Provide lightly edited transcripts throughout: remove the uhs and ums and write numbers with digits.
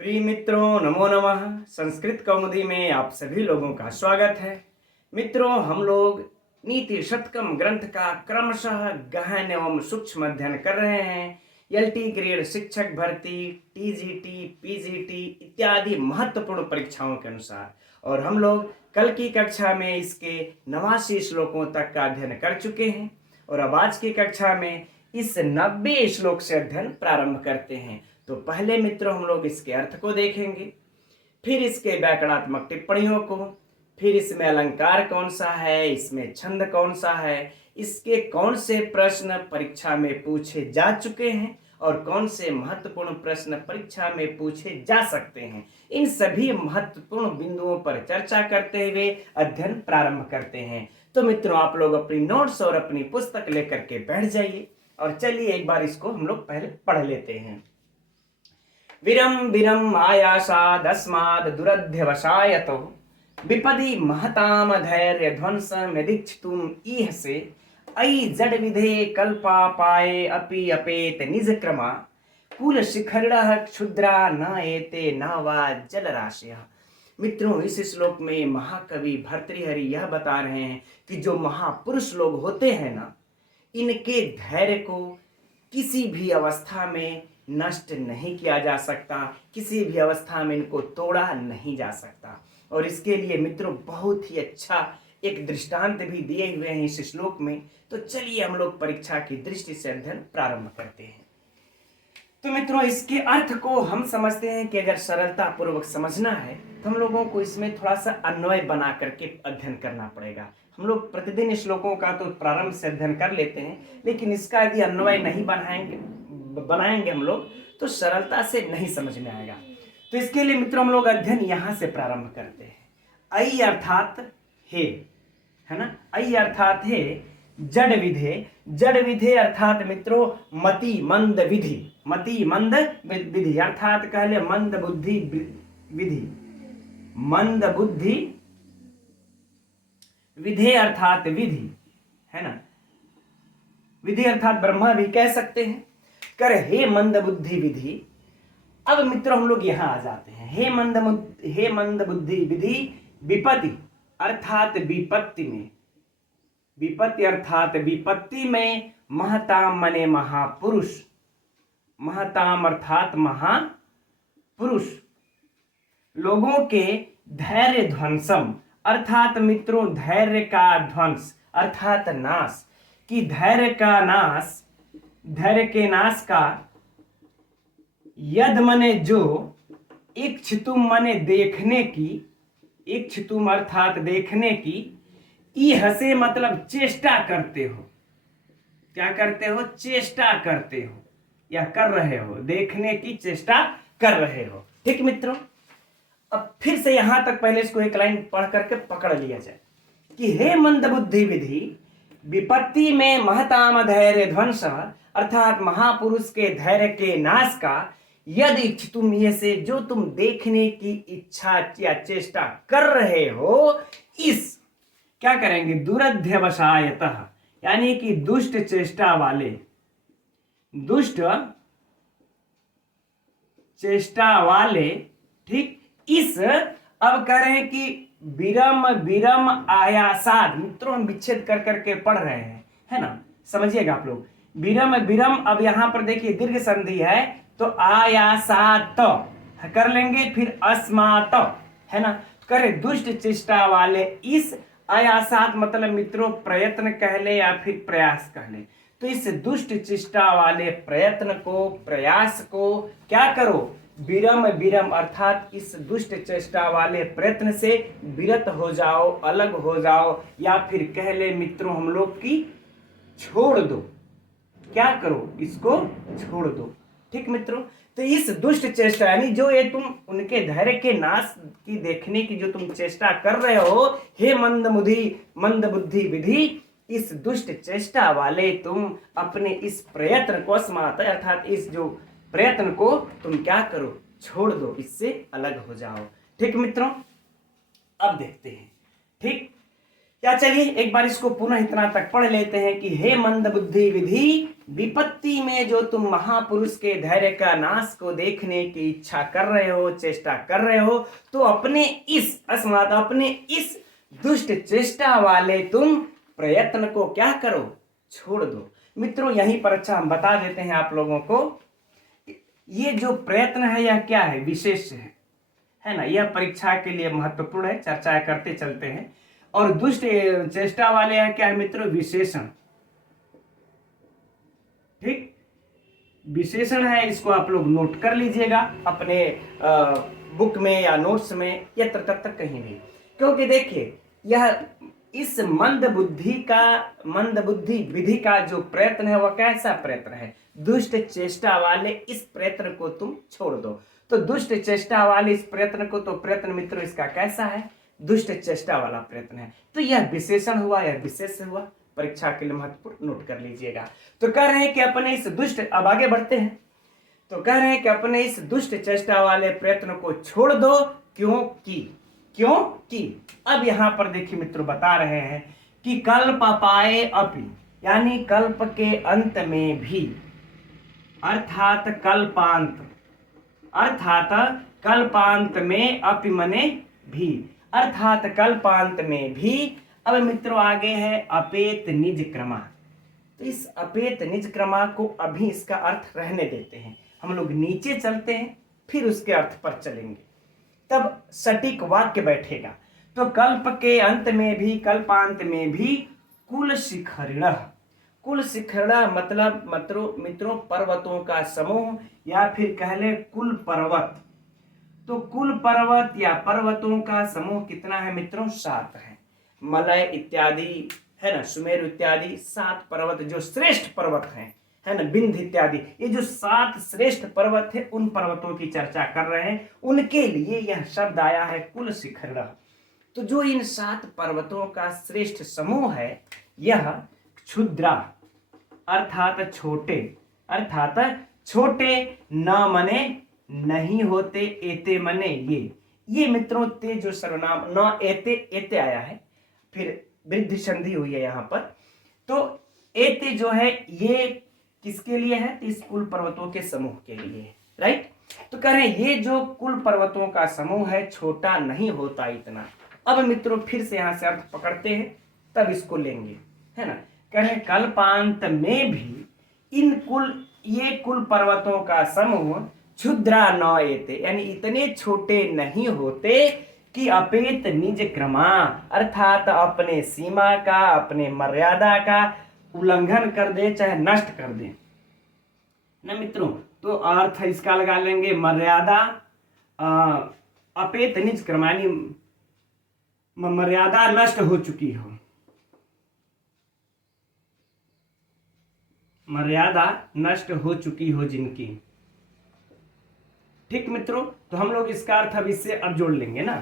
प्रिय मित्रों, नमो नमः। संस्कृत कौमुदी में आप सभी लोगों का स्वागत है। मित्रों, हम लोग नीति शतकम ग्रंथ का क्रमशः गहन एवं सूक्ष्म अध्ययन कर रहे हैं। एलटी ग्रेड शिक्षक भर्ती, टीजीटी, पीजीटी इत्यादि महत्वपूर्ण परीक्षाओं के अनुसार, और हम लोग कल की कक्षा में इसके 89 श्लोकों तक का अध्ययन कर चुके हैं और अब आज की कक्षा में इस 90 श्लोक से अध्ययन प्रारंभ करते हैं। तो पहले मित्रों हम लोग इसके अर्थ को देखेंगे, फिर इसके व्याकरणात्मक टिप्पणियों को, फिर इसमें अलंकार कौन सा है, इसमें छंद कौन सा है, इसके कौन से प्रश्न परीक्षा में पूछे जा चुके हैं और कौन से महत्वपूर्ण प्रश्न परीक्षा में पूछे जा सकते हैं। इन सभी महत्वपूर्ण बिंदुओं पर चर्चा करते हुए अध्ययन प्रारंभ करते हैं। तो मित्रों, आप लोग अपनी नोट्स और अपनी पुस्तक लेकर के बैठ जाइए और चलिए एक बार इसको हम लोग पहले पढ़ लेते हैं। विरम विरम आयासादस्माद् दुरध्यवसायतो विपदि महताम धैर्य ध्वंसम यदीक्षितुम ईहसे अयि जड़ विधे कल्पापाये अपि अपेत निज क्रमा कुल शिखरिणः क्षुद्रा न एते न वा जलराशयः। मित्रों, इस श्लोक में महाकवि भर्तृहरि यह बता रहे हैं कि जो महापुरुष लोग होते हैं ना, इनके धैर्य को किसी भी अवस्था में नष्ट नहीं किया जा सकता, किसी भी अवस्था में इनको तोड़ा नहीं जा सकता। और इसके लिए मित्रों बहुत ही अच्छा एक दृष्टांत भी दिए हुए हैं इस श्लोक में। तो चलिए हम लोग परीक्षा की दृष्टि से अध्ययन प्रारंभ करते हैं। तो मित्रों, इसके अर्थ को हम समझते हैं कि अगर सरलता पूर्वक समझना है तो हम लोगों को इसमें थोड़ा सा अन्वय बना करके अध्ययन करना पड़ेगा। हम लोग प्रतिदिन श्लोकों का तो प्रारंभ से अध्ययन कर लेते हैं, लेकिन इसका यदि अन्वय नहीं बनाएंगे हम लोग तो सरलता से नहीं समझ में आएगा। तो इसके लिए मित्रों हम लोग अध्ययन यहां से प्रारंभ करते हैं। अयि अर्थात हे, है ना। अयि अर्थात हे जड़ विधे। जड़ विधे अर्थात मित्रों मति मंद विधि। मति मंद विधि अर्थात कहले मंद बुद्धि विधि। मंद बुद्धि विधे अर्थात विधि, है ना। विधि अर्थात ब्रह्मा भी कह सकते हैं। कर हे मंद बुद्धि विधि। अब मित्रों हम लोग यहां आ जाते हैं। हे मंद बुद्धि विधि विपत्ति अर्थात विपत्ति में। विपत्ति अर्थात विपत्ति में महताम मने महापुरुष। महताम अर्थात महापुरुष लोगों के धैर्य ध्वंसम अर्थात मित्रों धैर्य का ध्वंस अर्थात नाश, कि धैर्य का नाश, धैर्य के नाश का, यद मने जो, इक्षितुम मने देखने की, इक्षितुम अर्थात देखने की, ईहसे मतलब चेष्टा करते हो। क्या करते हो? चेष्टा करते हो या कर रहे हो, देखने की चेष्टा कर रहे हो। ठीक मित्रों, अब फिर से यहां तक पहले इसको एक लाइन पढ़ करके पकड़ लिया जाए कि हे मंद बुद्धि विधि विपत्ति में महताम धैर्य ध्वंस अर्थात महापुरुष के धैर्य के नाश का, यदि तुम ये से जो तुम देखने की इच्छा या चेष्टा कर रहे हो, इस क्या करेंगे? दुरध्यवसायतः यानी कि दुष्ट चेष्टा वाले, दुष्ट चेष्टा वाले, ठीक। इस अब कह रहे हैं कि विरम विरम आयासाद। मित्रों हम विच्छेद कर करके पढ़ रहे हैं, है ना, समझिएगा आप लोग। विरम विरम, अब यहां पर देखिए दीर्घ संधि है तो आयासात कर लेंगे, फिर अस्मात, है ना। करे दुष्ट चेष्टा वाले इस, आयासात मतलब मित्रों प्रयत्न कह ले या फिर प्रयास कह ले। तो इस दुष्ट चेष्टा वाले प्रयत्न को, प्रयास को क्या करो? विरम विरम अर्थात इस दुष्ट चेष्टा वाले प्रयत्न से विरत हो जाओ, अलग हो जाओ, या फिर कह ले मित्रों हम लोग की छोड़ दो। क्या करो? इसको छोड़ दो। ठीक मित्रों, तो इस दुष्ट चेष्टा यानी जो ये तुम उनके धैर्य के नाश की देखने की जो तुम चेष्टा कर रहे हो, हे मंद बुद्धि विधि, इस दुष्ट चेष्टा वाले तुम अपने इस प्रयत्न को, अस्मात अर्थात इस जो प्रयत्न को तुम क्या करो? छोड़ दो, इससे अलग हो जाओ। ठीक मित्रों, अब देखते हैं। ठीक, या चलिए एक बार इसको पुनः इतना तक पढ़ लेते हैं कि हे मंद बुद्धि विधि विपत्ति में जो तुम महापुरुष के धैर्य का नाश को देखने की इच्छा कर रहे हो, चेष्टा कर रहे हो, तो अपने इस दुष्ट चेष्टा वाले तुम प्रयत्न को क्या करो, छोड़ दो। मित्रों यहीं पर अच्छा हम बता देते हैं आप लोगों को, ये जो प्रयत्न है यह क्या है, विशेष है ना, यह परीक्षा के लिए महत्वपूर्ण है, चर्चा करते चलते हैं। और दुष्ट चेष्टा वाले है क्या है मित्रों, विशेषण। ठीक, विशेषण है, इसको आप लोग नोट कर लीजिएगा अपने बुक में या नोट्स में, या तत्र कहीं भी। क्योंकि देखिए यह इस मंद बुद्धि विधि का जो प्रयत्न है वह कैसा प्रयत्न है, दुष्ट चेष्टा वाले इस प्रयत्न को तुम छोड़ दो। तो दुष्ट चेष्टा वाले इस प्रयत्न को, तो प्रयत्न मित्रों इसका कैसा है, दुष्ट चेष्टा वाला प्रयत्न है। तो यह विशेषण हुआ, यह विशेष हुआ, परीक्षा के लिए महत्वपूर्ण, नोट कर लीजिएगा। तो कह रहे हैं कि अपने इस दुष्ट, अब आगे बढ़ते हैं, तो कह रहे हैं कि अपने इस दुष्ट चेष्टा वाले प्रयत्न को छोड़ दो, क्योंकि अब यहां पर देखिए मित्रों बता रहे हैं कि कल्प पाए अपि, यानी कल्प के अंत में भी, अर्थात कल्पांत में अपि मने भी, अर्थात कल्पांत में भी। अब मित्रों आगे है अपेत निज क्रमा। तो इस अपेत निज क्रमा को अभी इसका अर्थ रहने देते हैं, हम लोग नीचे चलते हैं फिर उसके अर्थ पर चलेंगे, तब सटीक वाक्य बैठेगा। तो कल्प के अंत में भी, कल्पांत में भी, कुल शिखरिण मतलब मित्रों पर्वतों का समूह, या फिर कह ले कुल पर्वत। तो कुल पर्वत या पर्वतों का समूह कितना है मित्रों, 7 है। मलय इत्यादि है ना, सुमेरु इत्यादि 7 पर्वत जो श्रेष्ठ पर्वत हैं, है ना, विंध्य इत्यादि, ये जो 7 श्रेष्ठ पर्वत है उन पर्वतों की चर्चा कर रहे हैं, उनके लिए यह शब्द आया है कुल शिखरिण। तो जो इन 7 पर्वतों का श्रेष्ठ समूह है, यह क्षुद्रा अर्थात छोटे, न मने नहीं होते, एते मने ये मित्रों ते जो सर्वनाम, न एते आया है, फिर वृद्धि संधि हुई है यहां पर। तो एते जो है ये किसके लिए है, इस कुल पर्वतों के समूह के लिए, राइट। तो कह रहे हैं ये जो कुल पर्वतों का समूह है छोटा नहीं होता इतना। अब मित्रों फिर से यहां से अर्थ पकड़ते हैं, तब इसको लेंगे, है ना। कह रहे कल्पांत में भी ये कुल पर्वतों का समूह क्षुद्रा न एते, यानी इतने छोटे नहीं होते कि अपेत निज क्रमा, अर्थात अपने सीमा का, अपने मर्यादा का उल्लंघन कर दे, चाहे नष्ट कर दे ना मित्रों। तो अर्थ इसका लगा लेंगे मर्यादा, अपेत निज क्रमा, यानी मर्यादा नष्ट हो चुकी हो, मर्यादा नष्ट हो चुकी हो जिनकी। ठीक मित्रों, तो हम लोग इसका अर्थ अब इससे अब जोड़ लेंगे ना।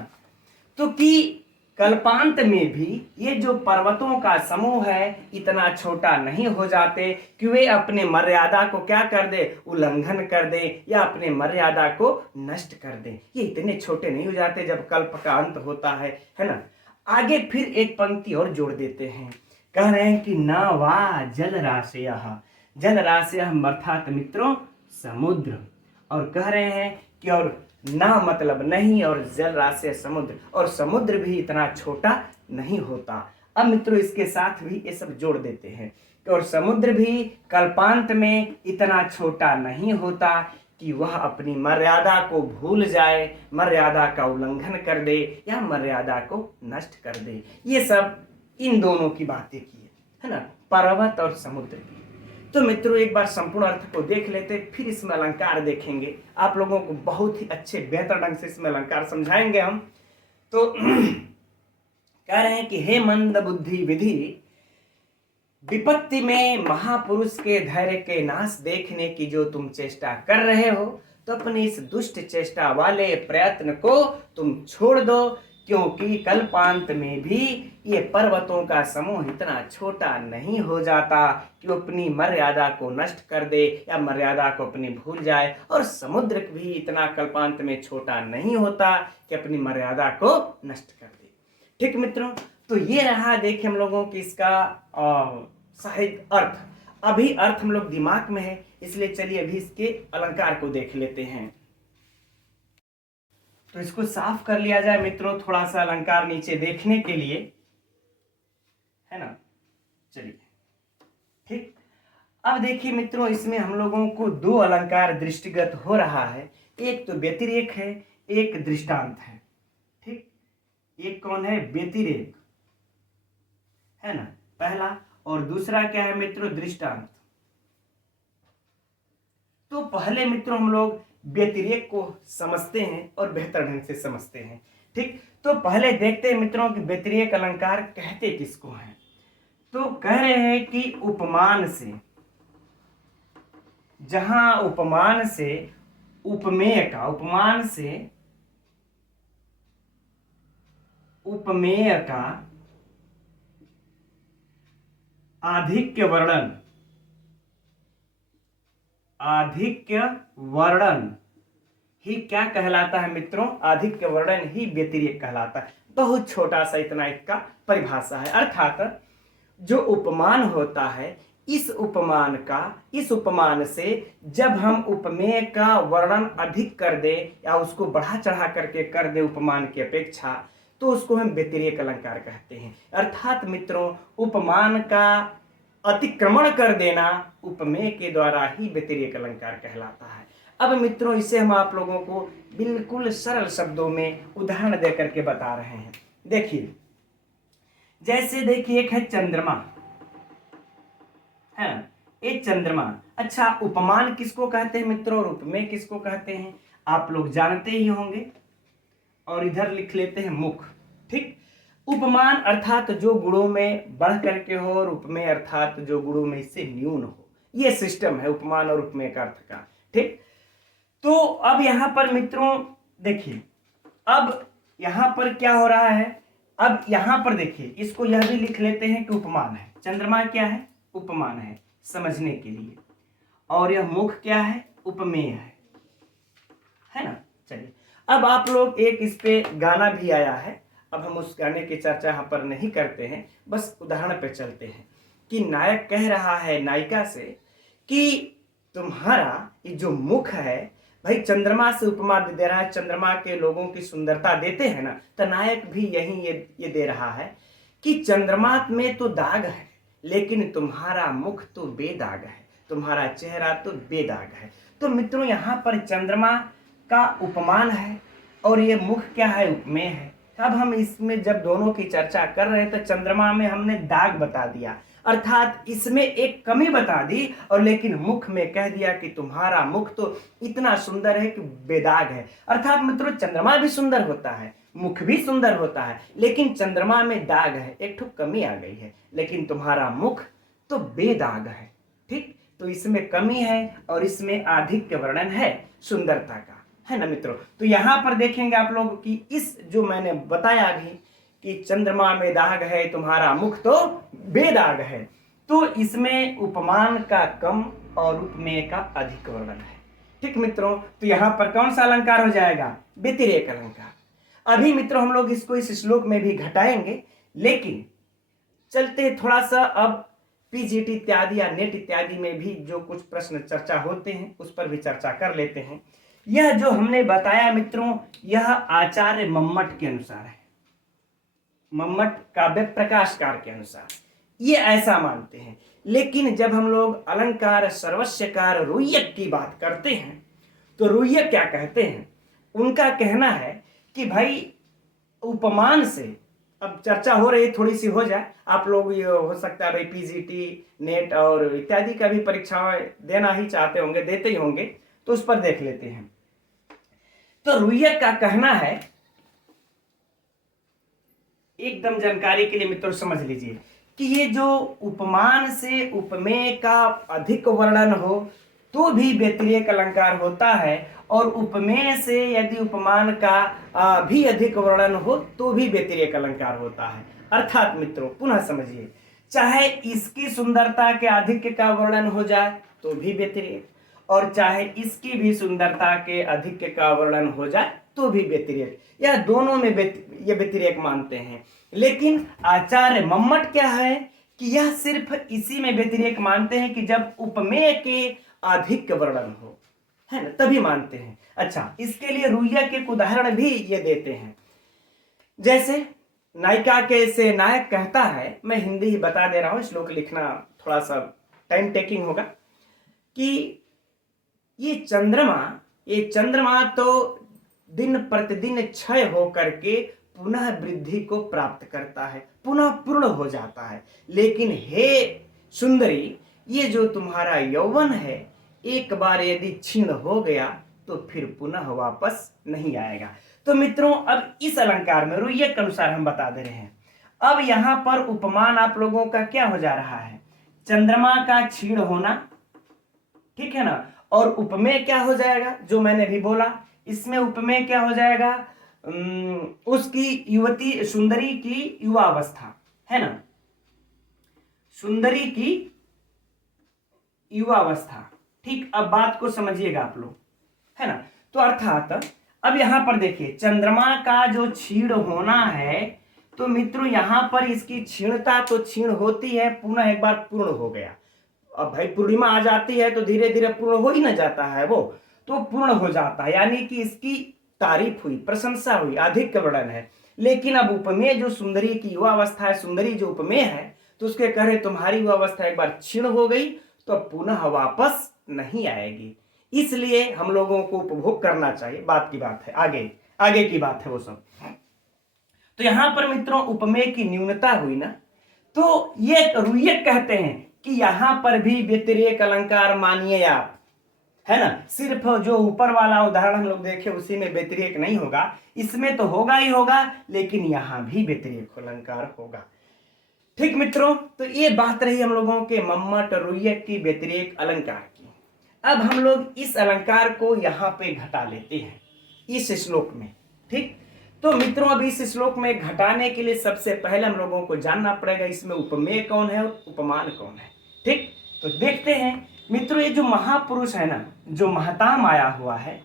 तो कि कल्पांत में भी ये जो पर्वतों का समूह है इतना छोटा नहीं हो जाते कि वे अपने मर्यादा को क्या कर दे, उल्लंघन कर दे, या अपने मर्यादा को नष्ट कर दे। ये इतने छोटे नहीं हो जाते जब कल्प का अंत होता है ना। आगे फिर एक पंक्ति और जोड़ देते हैं, कह रहे हैं कि न वा जल राशि अर्थात मित्रों समुद्र, और कह रहे हैं कि और ना मतलब नहीं, और जल राशि समुद्र, और समुद्र भी इतना छोटा नहीं होता। अब मित्रों इसके साथ भी ये सब जोड़ देते हैं कि और समुद्र भी कल्पांत में इतना छोटा नहीं होता कि वह अपनी मर्यादा को भूल जाए, मर्यादा का उल्लंघन कर दे, या मर्यादा को नष्ट कर दे। ये सब इन दोनों की बातें की है ना, पर्वत और समुद्र की। तो मित्रों एक बार संपूर्ण अर्थ को देख लेते, फिर इसमें अलंकार देखेंगे, आप लोगों को बहुत ही अच्छे बेहतर ढंग से इसमें अलंकार समझाएंगे हम। तो कह रहे हैं कि हे मंद बुद्धि विधि, विपत्ति में महापुरुष के धैर्य के नाश देखने की जो तुम चेष्टा कर रहे हो, तो अपनी इस दुष्ट चेष्टा वाले प्रयत्न को तुम छोड़ दो, क्योंकि कल्पांत में भी ये पर्वतों का समूह इतना छोटा नहीं हो जाता कि वो अपनी मर्यादा को नष्ट कर दे, या मर्यादा को अपनी भूल जाए, और समुद्र भी इतना कल्पांत में छोटा नहीं होता कि अपनी मर्यादा को नष्ट कर दे। ठीक मित्रों, तो ये रहा देखिए हम लोगों की इसका साहित्य अर्थ। अभी अर्थ हम लोग दिमाग में है, इसलिए चलिए अभी इसके अलंकार को देख लेते हैं। तो इसको साफ कर लिया जाए मित्रों, थोड़ा सा अलंकार नीचे देखने के लिए, है ना। चलिए ठीक। अब देखिए मित्रों, इसमें हम लोगों को दो अलंकार दृष्टिगत हो रहा है, एक तो व्यतिरेक है, एक दृष्टांत है। ठीक, एक कौन है? व्यतिरेक, है ना, पहला, और दूसरा क्या है मित्रों? दृष्टांत। तो पहले मित्रों हम लोग व्यतिरेक को समझते हैं और बेहतर ढंग से समझते हैं। ठीक, तो पहले देखते हैं मित्रों कि व्यतिरेक अलंकार कहते किसको हैं। तो कह रहे हैं कि उपमान से, जहां उपमान से उपमेय का, उपमान से उपमेय का आधिक्य वर्णन, आधिक्य वर्णन ही क्या कहलाता है मित्रों? आधिक्य वर्णन ही व्यतिरेक कहलाता है। बहुत छोटा सा इतना इसका परिभाषा है। अर्थात जो उपमान होता है, इस उपमान से जब हम उपमेय का वर्णन अधिक कर दे या उसको बढ़ा चढ़ा करके कर दे उपमान की अपेक्षा, तो उसको हम व्यतिरेक अलंकार कहते हैं। अर्थात मित्रों, उपमान का अतिक्रमण कर देना उपमेय के द्वारा ही व्यतिरेक अलंकार कहलाता है। अब मित्रों, इसे हम आप लोगों को बिल्कुल सरल शब्दों में उदाहरण देकर के बता रहे हैं। देखिए, जैसे देखिए एक है चंद्रमा, है ना, एक चंद्रमा। अच्छा, उपमान किसको कहते हैं मित्रों और उपमेय किसको कहते हैं? आप लोग जानते ही होंगे, और इधर लिख लेते हैं मुख। ठीक, उपमान अर्थात जो गुणों में बढ़ करके हो, और उपमेय अर्थात जो गुणों में इससे न्यून हो। यह सिस्टम है उपमान और उपमेय का अर्थ का। ठीक, तो अब यहां पर मित्रों देखिए, अब यहां पर क्या हो रहा है? अब यहां पर देखिए, इसको यह भी लिख लेते हैं कि उपमान है। चंद्रमा क्या है? उपमान है, समझने के लिए। और यह मुख क्या है? उपमेय है ना। चलिए, अब आप लोग एक इस पे गाना भी आया है, अब हम उस गाने की चर्चा यहाँ पर नहीं करते हैं, बस उदाहरण पे चलते हैं कि नायक कह रहा है नायिका से कि तुम्हारा ये जो मुख है, भाई चंद्रमा से उपमा दे रहा है, चंद्रमा के लोगों की सुंदरता देते हैं ना, तो नायक भी यही ये दे रहा है कि चंद्रमा में तो दाग है, लेकिन तुम्हारा मुख तो बेदाग है, तुम्हारा चेहरा तो बेदाग है। तो मित्रों, यहाँ पर चंद्रमा का उपमान है और ये मुख क्या है? उपमेय है। अब हम इसमें जब दोनों की चर्चा कर रहे हैं तो चंद्रमा में हमने दाग बता दिया, अर्थात इसमें एक कमी बता दी, और लेकिन मुख में कह दिया कि तुम्हारा मुख तो इतना सुंदर है कि बेदाग है। अर्थात मित्रों, चंद्रमा भी सुंदर होता है, मुख भी सुंदर होता है, लेकिन चंद्रमा में दाग है, एक ठो कमी आ गई है, लेकिन तुम्हारा मुख तो बेदाग है। ठीक, तो इसमें कमी है और इसमें आधिक्य वर्णन है सुंदरता का, है ना मित्रों। तो यहां पर देखेंगे आप लोग कि इस जो मैंने बताया अभी कि चंद्रमा में दाग है, तुम्हारा मुख तो बेदाग है, तो इसमें उपमान का कम और उपमेय का अधिक वर्णन है। ठीक मित्रों, तो यहां पर कौन सा अलंकार हो जाएगा? व्यतिरेक अलंकार। अभी मित्रों हम लोग इसको इस श्लोक में भी घटाएंगे, लेकिन चलते थोड़ा सा अब पीजीटी इत्यादि या नेट इत्यादि में भी जो कुछ प्रश्न चर्चा होते हैं उस पर भी चर्चा कर लेते हैं। यह जो हमने बताया मित्रों, यह आचार्य मम्मट के अनुसार है, मम्मट काव्य प्रकाशकार के अनुसार ये ऐसा मानते हैं। लेकिन जब हम लोग अलंकार सर्वस्यकार रुय्यक की बात करते हैं, तो रुय्यक क्या कहते हैं? उनका कहना है कि भाई उपमान से, अब चर्चा हो रही, थोड़ी सी हो जाए, आप लोग ये हो सकता है भाई पीजीटी नेट और इत्यादि का भी परीक्षाएं देना ही चाहते होंगे, देते ही होंगे, तो उस पर देख लेते हैं। तो रुय्यक का कहना है, एकदम जानकारी के लिए मित्रों समझ लीजिए कि ये जो उपमान से उपमेय का अधिक वर्णन हो तो भी व्यतिरेक अलंकार होता है, और उपमेय से यदि उपमान का भी अधिक वर्णन हो तो भी व्यतिरेक अलंकार होता है। अर्थात मित्रों पुनः समझिए, चाहे इसकी सुंदरता के अधिक का वर्णन हो जाए तो भी व्यतिरेक, और चाहे इसकी भी सुंदरता के अधिक का वर्णन हो जाए तो भी व्यतिरेक, यह दोनों में ये व्यतिरेक मानते हैं। लेकिन आचार्य मम्मट क्या है कि यह सिर्फ इसी में व्यतिरेक मानते हैं कि जब उपमेय के अधिक वर्णन हो, है ना, तभी मानते हैं। अच्छा, इसके लिए रुइया के एक उदाहरण भी ये देते हैं। जैसे नायिका के से नायक कहता है, मैं हिंदी ही बता दे रहा हूं, श्लोक लिखना थोड़ा सा टाइम टेकिंग होगा, कि ये चंद्रमा तो दिन प्रतिदिन क्षय हो करके पुनः वृद्धि को प्राप्त करता है, पुनः पूर्ण हो जाता है, लेकिन हे सुंदरी, ये जो तुम्हारा यौवन है, एक बार यदि क्षीण हो गया तो फिर पुनः वापस नहीं आएगा। तो मित्रों, अब इस अलंकार में रुइया के अनुसार हम बता दे रहे हैं। अब यहां पर उपमान आप लोगों का क्या हो जा रहा है? चंद्रमा का क्षीण होना, ठीक है ना, और उपमेय क्या हो जाएगा? जो मैंने भी बोला, इसमें उपमेय क्या हो जाएगा? उसकी युवती सुंदरी की युवावस्था, है ना, सुंदरी की युवावस्था। ठीक, अब बात को समझिएगा आप लोग, है ना। तो अर्थात अब यहां पर देखिए, चंद्रमा का जो क्षीण होना है, तो मित्रों यहां पर इसकी क्षीणता तो क्षीण होती है, पुनः एक बार पूर्ण हो गया। अब भाई पूर्णिमा आ जाती है तो धीरे धीरे पूर्ण हो ही ना जाता है, वो तो पूर्ण हो जाता है, यानी कि इसकी तारीफ हुई, प्रशंसा हुई, अधिक वर्णन है। लेकिन अब उपमेय जो सुंदरी की युवावस्था है, सुंदरी जो उपमेय है, तो उसके कह रहे तुम्हारी युवावस्था एक बार क्षीण हो गई तो पुनः वापस नहीं आएगी, इसलिए हम लोगों को उपभोग करना चाहिए। बात की बात है, आगे आगे की बात है वो सब। तो यहां पर मित्रों उपमेय की न्यूनता हुई ना, तो ये रुइया कहते हैं कि यहां पर भी व्यतिरेक अलंकार मानिए आप, है ना। सिर्फ जो ऊपर वाला उदाहरण हम लोग देखे उसी में व्यतिरेक नहीं होगा, इसमें तो होगा ही होगा, लेकिन यहां भी व्यतिरेक अलंकार होगा। ठीक मित्रों, तो ये बात रही हम लोगों के मम्मट रुइया की व्यतिरेक अलंकार की। अब हम लोग इस अलंकार को यहाँ पे घटा लेते हैं इस श्लोक में। ठीक, तो मित्रों अब इस श्लोक में घटाने के लिए सबसे पहले हम लोगों को जानना पड़ेगा इसमें उपमेय कौन है और उपमान कौन है। ठीक, तो देखते हैं मित्रों, ये जो महापुरुष है ना, जो महताम आया हुआ है,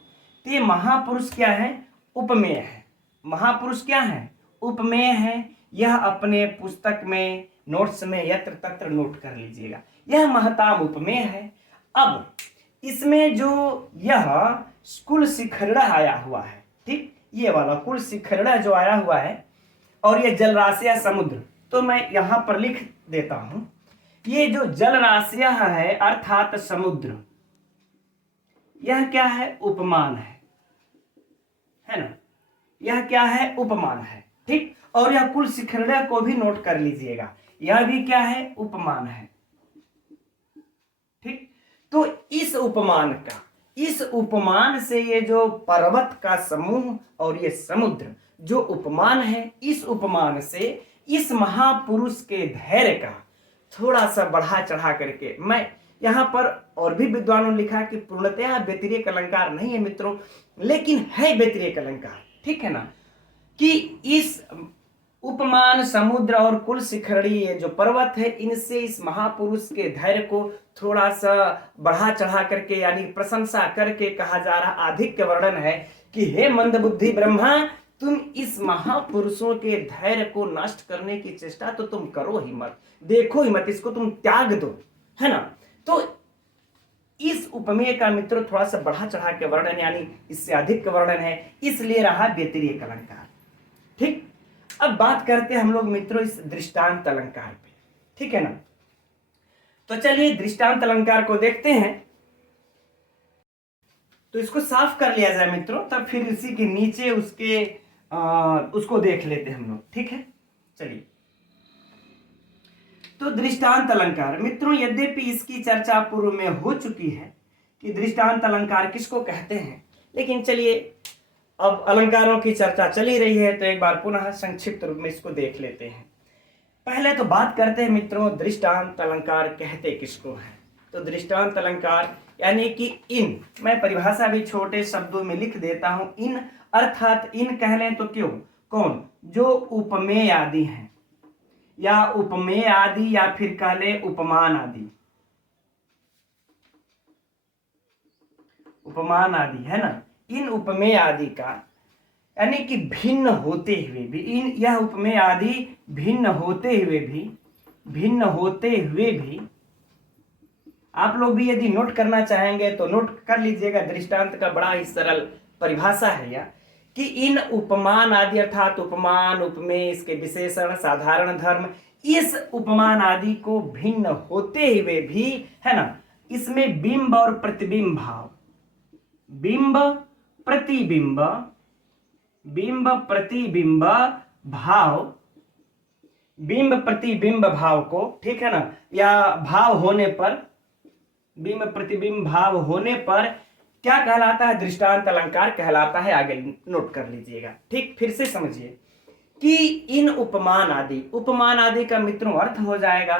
तो ये महापुरुष क्या है? उपमेय है। महापुरुष क्या है? उपमेय है। यह अपने पुस्तक में, नोट्स में यत्र तत्र नोट कर लीजिएगा, यह महताम उपमेय है। अब इसमें जो यह कुल शिखरड़ा आया हुआ है, ठीक, ये वाला कुल शिखरड़ा जो आया हुआ है, और ये जलराशियां समुद्र, तो मैं यहां पर लिख देता हूं, ये जो जलराशियां है अर्थात समुद्र, यह क्या है? उपमान है ना, यह क्या है? उपमान है। ठीक, और यह कुल शिखरड़ा को भी नोट कर लीजिएगा, यह भी क्या है? उपमान है। ठीक, तो इस उपमान से ये जो पर्वत का समूह और ये समुद्र जो उपमान है, इस उपमान से इस महापुरुष के धैर्य का थोड़ा सा बढ़ा चढ़ा करके, मैं यहां पर और भी विद्वानों ने लिखा कि पूर्णतया व्यतिरेक अलंकार नहीं है मित्रों, लेकिन है व्यतिरेक अलंकार, ठीक है ना, कि इस उपमान समुद्र और कुल शिखरड़ी ये जो पर्वत है, इनसे इस महापुरुष के धैर्य को थोड़ा सा बढ़ा चढ़ा करके, यानी प्रशंसा करके कहा जा रहा, अधिक वर्णन है कि हे मंदबुद्धि ब्रह्मा, तुम इस महापुरुषों के धैर्य को नष्ट करने की चेष्टा तो तुम करो ही मत, देखो ही मत, इसको तुम त्याग दो, है ना। तो इस उपमेय का मित्रों थोड़ा सा बढ़ा चढ़ा के वर्णन, यानी इससे अधिक वर्णन है, इसलिए रहा व्यतिरेक अलंकार। ठीक, अब बात करते हैं हम लोग मित्रों इस दृष्टांत अलंकार पे, ठीक है ना। तो चलिए दृष्टांत अलंकार को देखते हैं। तो इसको साफ कर लिया जाए मित्रों, तब फिर इसी के नीचे उसको देख लेते हैं हम लोग, ठीक है। चलिए, तो दृष्टांत अलंकार मित्रों, यद्यपि इसकी चर्चा पूर्व में हो चुकी है कि दृष्टांत अलंकार किसको कहते हैं, लेकिन चलिए अब अलंकारों की चर्चा चली रही है तो एक बार पुनः संक्षिप्त रूप में इसको देख लेते हैं। पहले तो बात करते हैं मित्रों दृष्टांत अलंकार कहते किसको है। तो दृष्टांत अलंकार यानी कि इन, मैं परिभाषा भी छोटे शब्दों में लिख देता हूं, इन अर्थात इन कह लें तो क्यों, कौन? जो उपमेय आदि हैं, या उपमेय आदि, या फिर कह लें उपमान आदि, उपमान आदि, है ना। इन उपमेय आदि का यानी कि भिन्न होते हुए भी, इन यह उपमेय आदि भिन्न होते हुए भी भिन्न होते हुए भी, आप लोग भी यदि नोट करना चाहेंगे तो नोट कर लीजिएगा। दृष्टांत का बड़ा ही सरल परिभाषा है यह, कि इन उपमान आदि अर्थात उपमान, उपमेय, इसके विशेषण, साधारण धर्म, इस उपमान आदि को भिन्न होते हुए भी, है ना, इसमें बिंब और प्रतिबिंब भाव, बिंब प्रतिबिंब, बिंब प्रतिबिंब भाव, बिंब प्रतिबिंब भाव को, ठीक है ना, या भाव होने पर, बिंब प्रतिबिंब भाव होने पर क्या कहलाता है? दृष्टांत अलंकार कहलाता है। आगे नोट कर लीजिएगा। ठीक, फिर से समझिए कि इन उपमान आदि, उपमान आदि का मित्रों अर्थ हो जाएगा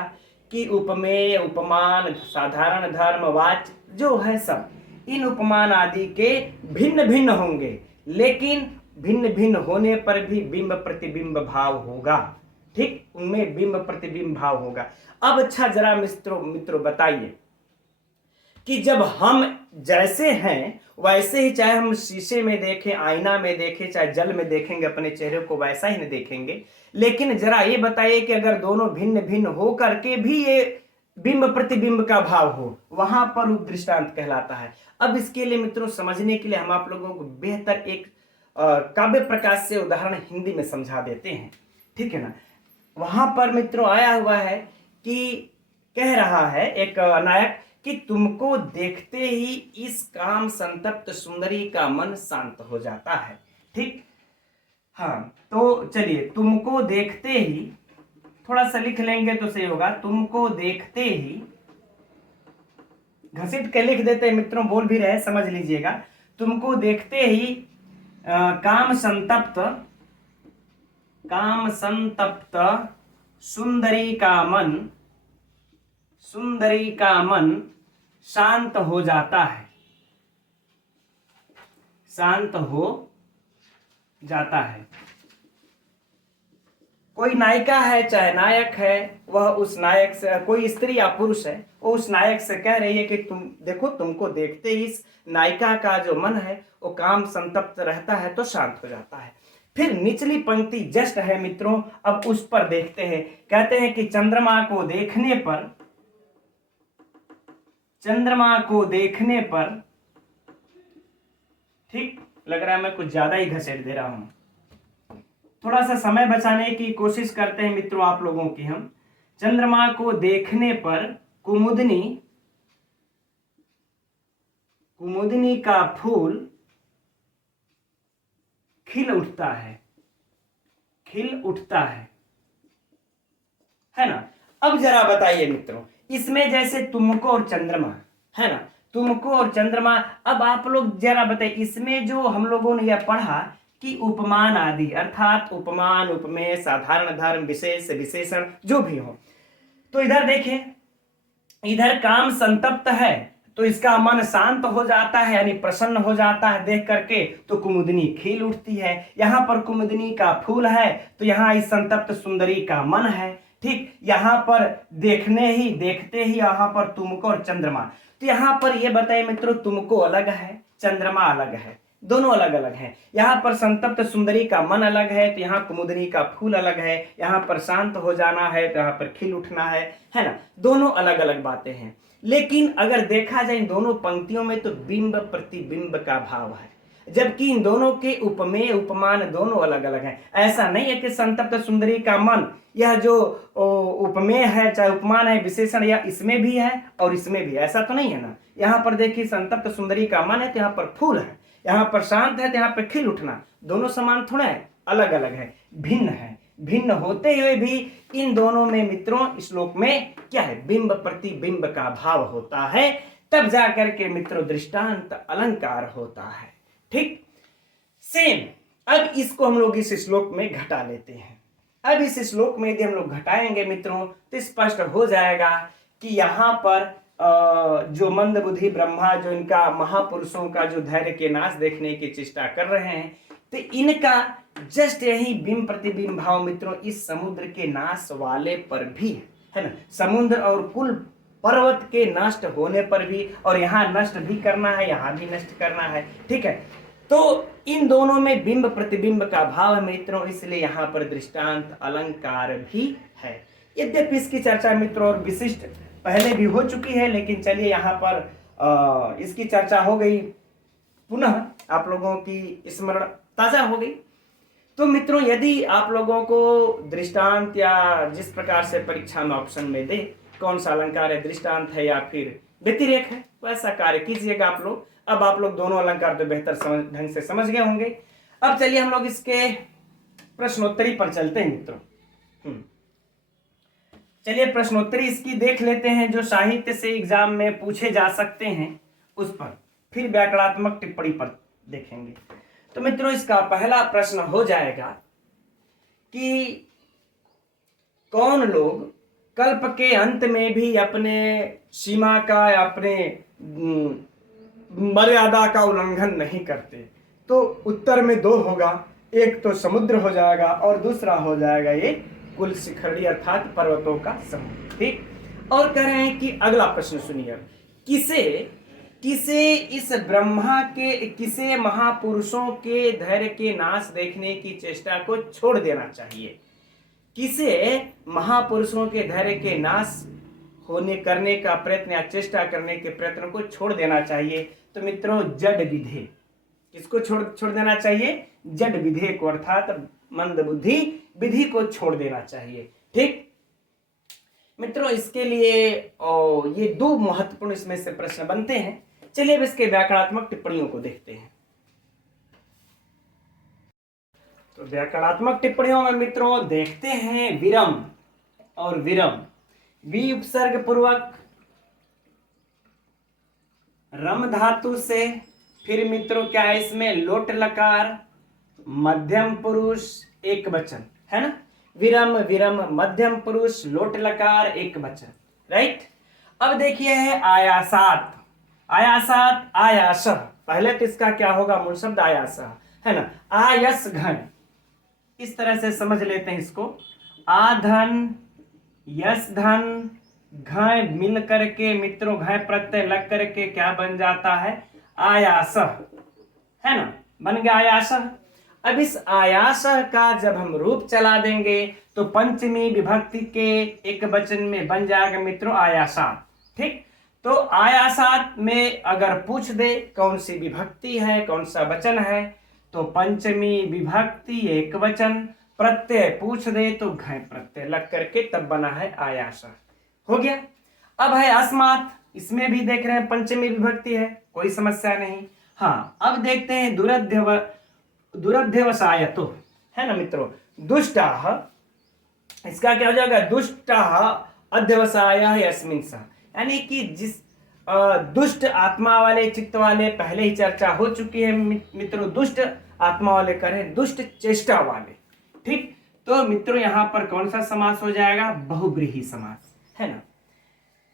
कि उपमेय, उपमान, साधारण धर्म, वाच्य जो है सब, इन उपमान आदि के भिन्न भिन्न होंगे, लेकिन भिन्न भिन्न होने पर भी बिंब प्रतिबिंब भाव होगा। ठीक, उनमें बिंब प्रतिबिंब भाव होगा। अब अच्छा जरा मित्रों बताइए कि जब हम जैसे हैं वैसे ही, चाहे हम शीशे में देखें, आईना में देखें, चाहे जल में देखेंगे, अपने चेहरे को वैसा ही नहीं देखेंगे। लेकिन जरा ये बताइए कि अगर दोनों भिन्न भिन्न हो करके भी ये बिंब प्रतिबिंब का भाव हो, वहां पर रूप दृष्टांत कहलाता है। अब इसके लिए मित्रों समझने के लिए हम आप लोगों को बेहतर एक काव्य प्रकाश से उदाहरण हिंदी में समझा देते हैं। ठीक है ना। वहां पर मित्रों आया हुआ है कि कह रहा है एक नायक कि तुमको देखते ही इस काम संतप्त सुंदरी का मन शांत हो जाता है। ठीक, हाँ, तो चलिए, तुमको देखते ही थोड़ा सा लिख लेंगे तो सही होगा। तुमको देखते ही, घसीट के लिख देते हैं मित्रों, बोल भी रहे, समझ लीजिएगा। तुमको देखते ही काम संतप्त, काम संतप्त सुंदरी का मन, सुंदरी का मन शांत हो जाता है, शांत हो जाता है। कोई नायिका है चाहे नायक है, वह उस नायक से, कोई स्त्री या पुरुष है, वो उस नायक से कह रही है कि तुम देखो, तुमको देखते ही इस नायिका का जो मन है वो काम संतप्त रहता है तो शांत हो जाता है। फिर निचली पंक्ति जस्ट है मित्रों, अब उस पर देखते हैं। कहते हैं कि चंद्रमा को देखने पर, चंद्रमा को देखने पर, ठीक लग रहा है मैं कुछ ज्यादा ही घसेट दे रहा हूं, थोड़ा सा समय बचाने की कोशिश करते हैं मित्रों आप लोगों की हम। चंद्रमा को देखने पर कुमुदनी, कुमुदनी का फूल खिल उठता है, खिल उठता है ना। अब जरा बताइए मित्रों, इसमें जैसे तुमको और चंद्रमा है ना, तुमको और चंद्रमा, अब आप लोग जरा बताइए, इसमें जो हम लोगों ने यह पढ़ा कि उपमान आदि अर्थात उपमान, उपमेय, साधारण धर्म, विशेष, विशेषण जो भी हो, तो इधर देखें, इधर काम संतप्त है तो इसका मन शांत हो जाता है, यानी प्रसन्न हो जाता है देख करके, तो कुमुदनी खिल उठती है। यहां पर कुमुदनी का फूल है तो यहां इस संतप्त सुंदरी का मन है। ठीक, यहां पर देखने ही, देखते ही यहां पर तुमको और चंद्रमा, तो यहां पर ये बताइए मित्रों, तुमको अलग है, चंद्रमा अलग है, दोनों अलग अलग हैं। यहाँ पर संतप्त सुंदरी का मन अलग है तो यहाँ कुमुदनी का फूल अलग है। यहाँ पर शांत हो जाना है तो यहाँ पर खिल उठना है ना, दोनों अलग अलग बातें हैं। लेकिन अगर देखा जाए इन दोनों पंक्तियों में तो बिंब प्रतिबिंब का भाव है, जबकि इन दोनों के उपमेय, उपमान दोनों अलग अलग हैं। ऐसा नहीं है कि संतप्त सुंदरी का मन, यह जो उपमेय है चाहे उपमान है, विशेषण, या इसमें भी है और इसमें भी, ऐसा तो नहीं है ना। यहाँ पर देखिए, संतप्त सुंदरी का मन है तो यहाँ पर फूल है, यहाँ पर शांत है तो यहाँ पर खिल उठना, दोनों समान थोड़ा है, अलग अलग है, भिन्न है। भिन्न होते हुए भी इन दोनों में मित्रों श्लोक में क्या है? बिंब प्रतिबिंब का भाव होता है, तब जाकर के मित्रों दृष्टांत अलंकार होता है। ठीक, सेम अब इसको हम लोग इस श्लोक में घटा लेते हैं। अब इस श्लोक में यदि हम लोग घटाएंगे मित्रों तो स्पष्ट हो जाएगा कि यहाँ पर जो मंदबुद्धि ब्रह्मा, जो इनका महापुरुषों का जो धैर्य के नाश देखने की चेष्टा कर रहे हैं, तो इनका जस्ट यही बिंब प्रतिबिंब भाव मित्रों इस समुद्र के नाश वाले पर भी है ना, समुद्र और कुल पर्वत के नष्ट होने पर भी, और यहाँ नष्ट भी करना है, यहाँ भी नष्ट करना है। ठीक है, तो इन दोनों में बिंब प्रतिबिंब का भाव है मित्रों, इसलिए यहाँ पर दृष्टांत अलंकार भी है। यद्यपि इसकी चर्चा मित्रों और विशिष्ट पहले भी हो चुकी है, लेकिन चलिए यहाँ पर इसकी चर्चा हो गई, पुनः आप लोगों की स्मरण ताजा हो गई। तो मित्रों, यदि आप लोगों को दृष्टांत या जिस प्रकार से परीक्षा में ऑप्शन में दे कौन सा अलंकार है, दृष्टांत है या फिर व्यतिरेक है, वैसा कार्य कीजिएगा आप लोग। अब आप लोग दोनों अलंकार तो बेहतर ढंग से समझ गए होंगे। अब चलिए हम लोग इसके प्रश्नोत्तरी पर चलते हैं मित्रों। चलिए प्रश्नोत्तरी इसकी देख लेते हैं, जो साहित्य से एग्जाम में पूछे जा सकते हैं उस पर, फिर व्याकरणात्मक टिप्पणी पर देखेंगे। तो मित्रों, इसका पहला प्रश्न हो जाएगा कि कौन लोग कल्प के अंत में भी अपने सीमा का, अपने मर्यादा का उल्लंघन नहीं करते। तो उत्तर में दो होगा, एक तो समुद्र हो जाएगा और दूसरा हो जाएगा ये कुल शिखरणी अर्थात पर्वतों का समूह। ठीक, और कह रहे हैं कि अगला प्रश्न सुनिए, किसे इस ब्रह्मा के, किसे महापुरुषों के धैर्य के नाश देखने की चेष्टा को छोड़ देना चाहिए? किसे महापुरुषों के धैर्य के नाश होने करने का प्रयत्न या चेष्टा करने के प्रयत्न को छोड़ देना चाहिए? तो मित्रों, जड विधे। किसको छोड़ देना चाहिए? जड विधे को, अर्थात मंद बुद्धि विधि को छोड़ देना चाहिए। ठीक मित्रों, इसके लिए ये दो महत्वपूर्ण इसमें से प्रश्न बनते हैं। चलिए अब इसके व्याकरणात्मक टिप्पणियों को देखते हैं। तो व्याकरणात्मक टिप्पणियों में मित्रों देखते हैं विरम और विरम, वी उपसर्ग पूर्वक रम धातु से, फिर मित्रों क्या है इसमें लोट लकार, मध्यम पुरुष एक वचन, है ना? विरम विरम मध्यम पुरुष लोट लकार एक वचन, राइट। अब देखिए है आयासात, आयासात आयास, पहले तो इसका क्या होगा? मूल शब्द आयास, है ना? आयस घन, इस तरह से समझ लेते हैं इसको। आधन यस धन घय मिल करके मित्रों, घय प्रत्यय लग करके क्या बन जाता है? आयास, है ना? बन गया आयास। अब इस आयास का जब हम रूप चला देंगे तो पंचमी विभक्ति के एक वचन में बन जाएगा मित्रों आयासा। ठीक, तो आयासात में अगर पूछ दे कौन सी विभक्ति है, कौन सा वचन है, तो पंचमी विभक्ति एक वचन, प्रत्यय पूछ दे तो घय प्रत्यय लग करके तब बना है आयासा। हो गया। अब है अस्मात्, इसमें भी देख रहे हैं पंचमी विभक्ति है, कोई समस्या नहीं। हाँ, अब देखते हैं दुरध्यवसायतो, है ना मित्रों? दुष्टाः, इसका क्या हो जाएगा? दुष्टाः अध्यवसायः यस्मिन् सः, यानी कि जिस दुष्ट आत्मा वाले, चित्त वाले, पहले ही चर्चा हो चुकी है मित्रों। दुष्ट आत्मा वाले करें, दुष्ट चेष्टा वाले। ठीक, तो मित्रों यहाँ पर कौन सा समास हो जाएगा? बहुब्रीहि समास, है ना?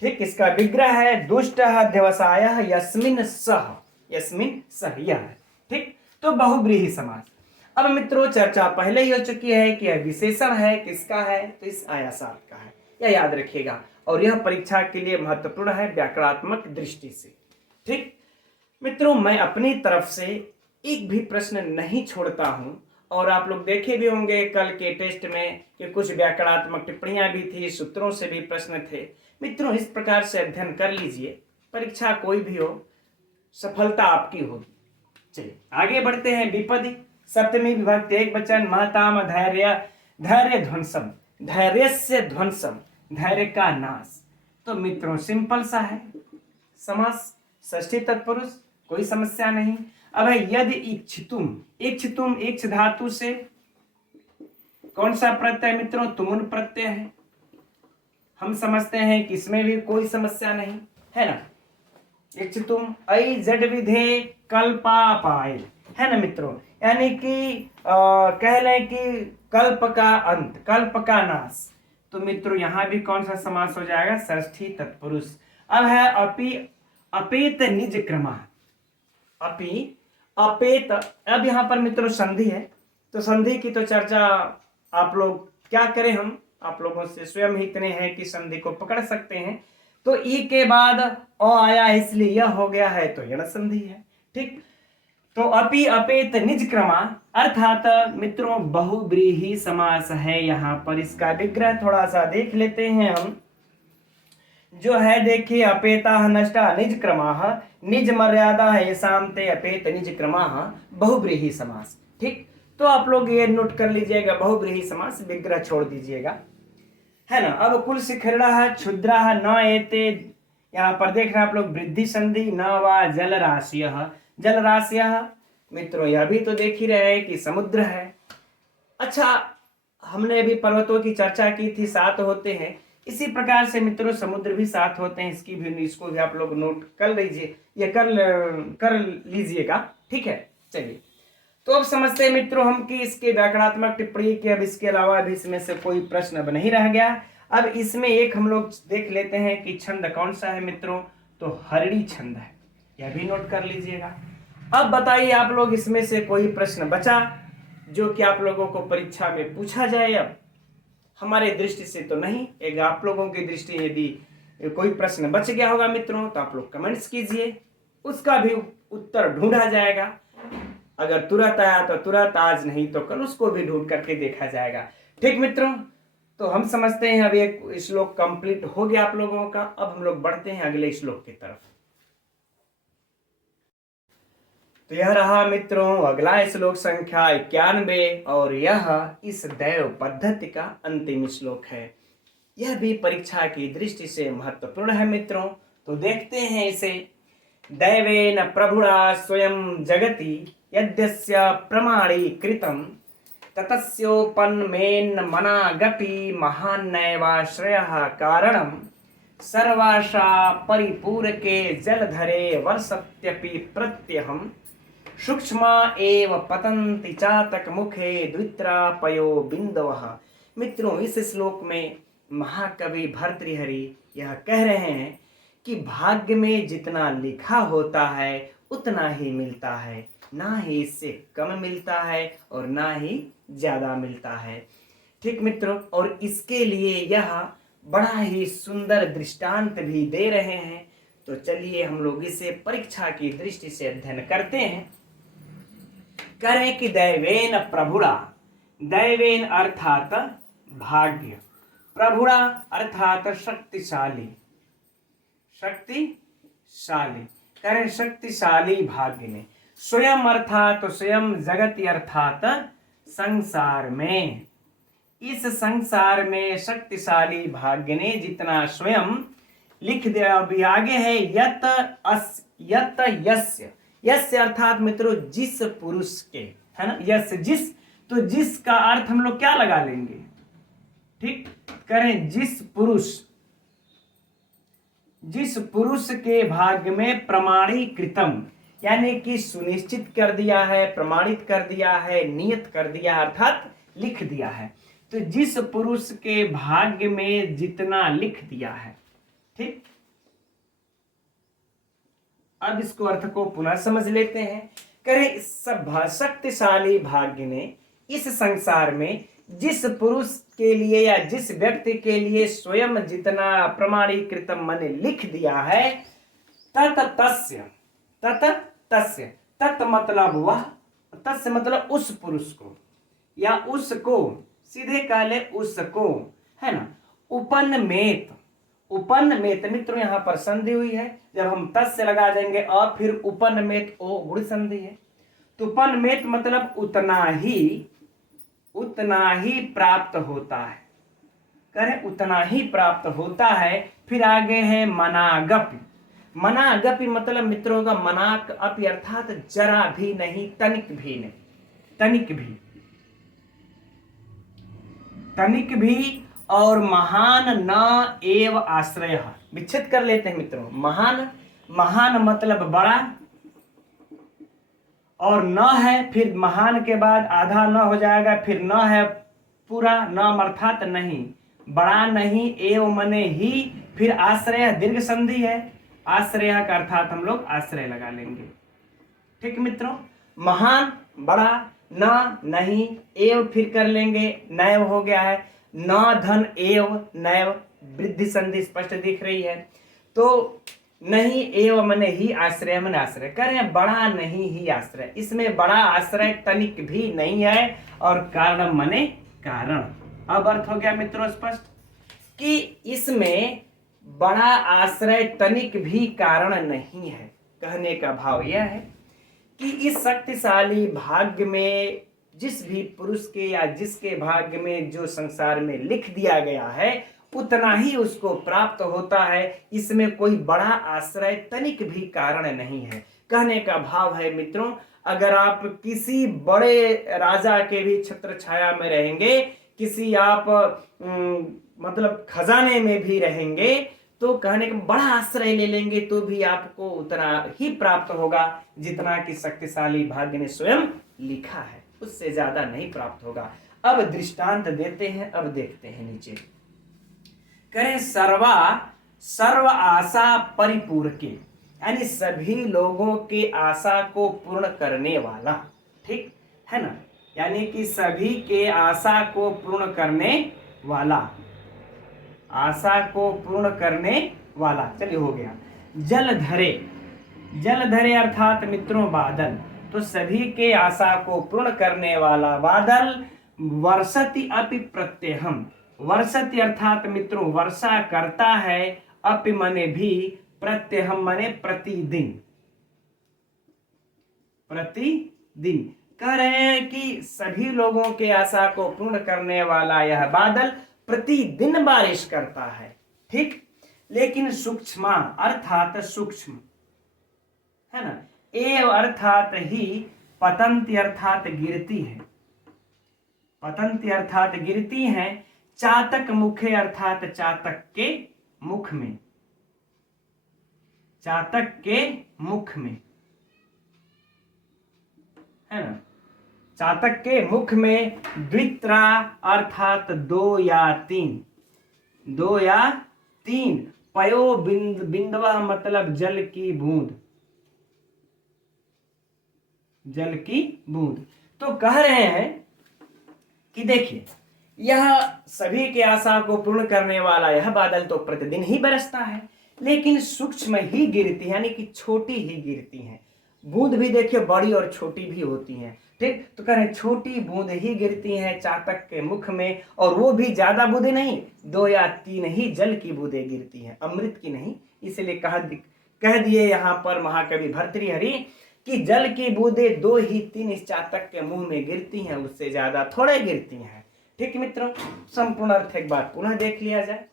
ठीक, इसका विग्रह है दुष्ट अध्यवसायः यस्मिन् सः, यस्मिन् सः, यह है। ठीक, तो बहुब्रीहि समास। अब मित्रों चर्चा पहले ही हो चुकी है कि यह विशेषण है, किसका है? तो इस आयासात का है, यह याद रखिएगा। और यह परीक्षा के लिए महत्वपूर्ण है व्याकरणात्मक दृष्टि से। ठीक मित्रों, मैं अपनी तरफ से एक भी प्रश्न नहीं छोड़ता हूं, और आप लोग देखे भी होंगे कल के टेस्ट में कि कुछ व्याकरणात्मक टिप्पणियां भी थी, सूत्रों से भी प्रश्न थे। मित्रों इस प्रकार से अध्ययन कर लीजिए, परीक्षा कोई भी हो, सफलता आपकी होगी। चलिए आगे बढ़ते हैं। विपदी सप्तमी विभक्ति एक वचन, महताम धैर्य, धैर्य ध्वंसम, धैर्यस्य ध्वंसम, धैर्य का नाश। तो मित्रों सिंपल सा है समास, षष्ठी तत्पुरुष, कोई समस्या नहीं। अब है यदि इच्छितुम, इच्छितुम इच्छ धातु से कौन सा प्रत्यय मित्रों? तुमुन प्रत्यय है। हम समझते हैं कि इसमें भी कोई समस्या नहीं, है ना? इच्छितुम ऐ जड विधे कल्पापाय, है ना मित्रों? यानी कि कह लें कि कल्प का अंत, कल्प का नाश। तो मित्रों यहां भी कौन सा समास हो जाएगा? षष्ठी तत्पुरुष। अब है अपि अपेत निज क्रमः, अपि अपेत। अब यहां पर मित्रों संधि है, तो संधि की तो चर्चा आप लोग क्या करें, हम आप लोगों से स्वयं ही इतने हैं कि संधि को पकड़ सकते हैं। तो ई के बाद अ आया इसलिए यह हो गया है, तो यण संधि है। ठीक, तो अपि अपेत निज क्रमा अर्थात मित्रों बहुव्रीहि समास है। यहाँ पर इसका विग्रह थोड़ा सा देख लेते हैं हम। जो है देखिए, अपेता नष्टा निज क्रमाः निज मर्यादा येषां ते अपेत निज क्रमाः बहुव्रीहि समास। ठीक, तो आप लोग ये नोट कर लीजिएगा, बहुव्रीहि समास, विग्रह छोड़ दीजिएगा, है ना। अब कुल शिखरड़ा क्षुद्रा न एते, यहाँ पर देख रहे हैं आप लोग, वृद्धि संधि न वा जल राशियः। जल राशियः मित्रों यह भी तो देख ही रहे हैं कि समुद्र है। अच्छा, हमने अभी पर्वतों की चर्चा की थी, 7 होते हैं, इसी प्रकार से मित्रों समुद्र भी 7 होते हैं। इसको भी आप लोग नोट कर लीजिए, ये कर लीजिएगा, ठीक है। चलिए, तो अब समझते हैं मित्रों हम कि इसके व्याकरणात्मक टिप्पणी के, अब इसके अलावा भी इसमें से कोई प्रश्न अब नहीं रह गया। अब इसमें एक हम लोग देख लेते हैं कि छंद कौन सा है मित्रों, तो हरिणी छंद है, यह भी नोट कर लीजिएगा। अब बताइए आप लोग, इसमें से कोई प्रश्न बचा जो कि आप लोगों को परीक्षा में पूछा जाए? अब हमारे दृष्टि से तो नहीं, एक आप लोगों की दृष्टि यदि कोई प्रश्न बच गया होगा मित्रों तो आप लोग कमेंट्स कीजिए, उसका भी उत्तर ढूंढा जाएगा। अगर तुरंत आया तो तुरंत, आज नहीं तो कल उसको भी ढूंढ करके देखा जाएगा। ठीक मित्रों, तो हम समझते हैं अब एक श्लोक कंप्लीट हो गया आप लोगों का। अब हम लोग बढ़ते हैं अगले श्लोक की तरफ। तो यह रहा मित्रों अगला श्लोक संख्या 91, और यह इस दैव पद्धति का अंतिम श्लोक है। यह भी परीक्षा की दृष्टि से महत्वपूर्ण है मित्रों। तो देखते हैं इसे। दैवेन प्रभुणा स्वयं जगति यद्यस्य प्रमाणीकृतं ततस्योपन्मेन मनागपि महान्नैवाश्रयः कारणं सर्वाशा परिपूरके जलधरे वर्षत्यपि प्रत्यहम् सूक्ष्मा एव पतन्ति चातक मुखे द्वित्रापयो बिंदवः। मित्रों इस श्लोक में महाकवि भर्तृहरि यह कह रहे हैं कि भाग्य में जितना लिखा होता है उतना ही मिलता है, ना ही इससे कम मिलता है और ना ही ज्यादा मिलता है। ठीक मित्रों, और इसके लिए यह बड़ा ही सुंदर दृष्टांत भी दे रहे हैं। तो चलिए हम लोग इसे परीक्षा की दृष्टि से अध्ययन करते हैं। करें कि दैवेन प्रभुड़ा, दैवेन अर्थात भाग्य, प्रभुड़ा अर्थात शक्तिशाली, शक्तिशाली, करें शक्तिशाली भाग्य ने, स्वयं अर्थात स्वयं, जगति अर्थात संसार में, इस संसार में शक्तिशाली भाग्य ने जितना स्वयं लिख दिया। अभी आगे है यत यस्य, यस्य अर्थात मित्रों जिस पुरुष के, है ना, यस जिस, तो जिस का अर्थ हम लोग क्या लगा लेंगे? ठीक, करें जिस पुरुष के भाग्य में प्रमाणीकृतम, यानी कि सुनिश्चित कर दिया है, प्रमाणित कर दिया है, नियत कर दिया अर्थात लिख दिया है। तो जिस पुरुष के भाग्य में जितना लिख दिया है। ठीक, अब इसको अर्थ को पुनः समझ लेते हैं। करें सब शक्तिशाली भाग्य ने इस संसार में जिस पुरुष के लिए या जिस व्यक्ति के लिए स्वयं जितना प्रमाणीकृत मन लिख दिया है, तत् मतलब वह, तस्य मतलब उस पुरुष को या उसको, सीधे काले उसको, है ना। उपन्मेत मित्रों यहाँ पर संधि हुई है, जब हम तस् से लगा देंगे अ फिर उपन्मेत ओ गुण संधि है। तो उपन्मेत मतलब उतना ही प्राप्त होता है, करें उतना ही प्राप्त होता है। फिर आगे है मनागपि, मनागपि मतलब मित्रों का मनाक अपि अर्थात जरा भी नहीं, तनिक भी नहीं, तनिक भी, और महान न एव आश्रय, विच्छेद कर लेते हैं मित्रों। महान मतलब बड़ा, और न है, फिर महान के बाद आधा न हो जाएगा, फिर न है पूरा, न अर्थात नहीं, बड़ा नहीं, एव मने ही, फिर आश्रय दीर्घ संधि है, आश्रय का अर्थात हम लोग आश्रय लगा लेंगे। ठीक मित्रों, महान, बड़ा, न, नहीं, एव फिर कर लेंगे, नैव हो गया है, न धन एव नैव, वृद्धि संधि स्पष्ट दिख रही है। तो नहीं एव मने ही आश्रय मन आश्रय, करें बड़ा नहीं ही आश्रय, इसमें बड़ा आश्रय तनिक भी नहीं है, और कारण मने कारण। अब अर्थ हो गया मित्रों स्पष्ट कि इसमें बड़ा आश्रय तनिक भी कारण नहीं है। कहने का भाव यह है कि इस शक्तिशाली भाग्य में जिस भी पुरुष के या जिसके भाग्य में जो संसार में लिख दिया गया है उतना ही उसको प्राप्त होता है, इसमें कोई बड़ा आश्रय तनिक भी कारण नहीं है। कहने का भाव है मित्रों, अगर आप किसी बड़े राजा के भी छत्र छाया में रहेंगे, किसी आप मतलब खजाने में भी रहेंगे, तो कहने का बड़ा आश्रय ले लेंगे तो भी आपको उतना ही प्राप्त होगा जितना कि शक्तिशाली भाग्य ने स्वयं लिखा है, उससे ज्यादा नहीं प्राप्त होगा। अब दृष्टांत देते हैं, अब देखते हैं नीचे। करें सर्व आशा परिपूर्ण के, यानी सभी लोगों के आशा को पूर्ण करने वाला, ठीक है ना, यानी कि सभी के आशा को पूर्ण करने वाला, आशा को पूर्ण करने वाला। चलिए हो गया। जलधरे, जलधरे अर्थात मित्रों बादल, तो सभी के आशा को पूर्ण करने वाला बादल। वर्षति अपि प्रत्यहम, वर्षति अर्थात मित्रों वर्षा करता है, अपि मने भी, प्रत्यहम मने प्रतिदिन, प्रतिदिन। कह रहे हैं कि सभी लोगों के आशा को पूर्ण करने वाला यह बादल प्रतिदिन बारिश करता है, ठीक। लेकिन सूक्ष्मा अर्थात सूक्ष्म, है ना, एव अर्थात ही, पतंती अर्थात गिरती है, पतंती अर्थात गिरती है, चातक मुखे अर्थात चातक के मुख में, चातक के मुख में, है ना, चातक के मुख में। द्वित्रा अर्थात दो या तीन, दो या तीन। पयो बिंदवा मतलब जल की बूंद, जल की बूंद। तो कह रहे हैं कि देखिए यह सभी के आशा को पूर्ण करने वाला यह बादल तो प्रतिदिन ही बरसता है, लेकिन सूक्ष्म ही गिरती है, यानी कि छोटी ही गिरती है। बूंद भी देखिए बड़ी और छोटी भी होती हैं, ठीक। तो कह रहे छोटी बूंद ही गिरती हैं चातक के मुख में, और वो भी ज्यादा बूंदें नहीं, दो या तीन ही जल की बूंदें गिरती हैं, अमृत की नहीं। इसलिए कह दिए यहाँ पर महाकवि भर्तृहरि कि जल की बूंदें दो ही तीन इस चातक के मुंह में गिरती हैं, उससे ज्यादा थोड़े गिरती हैं, ठीक मित्रों। संपूर्ण अर्थ एक बार पुनः देख लिया जाए।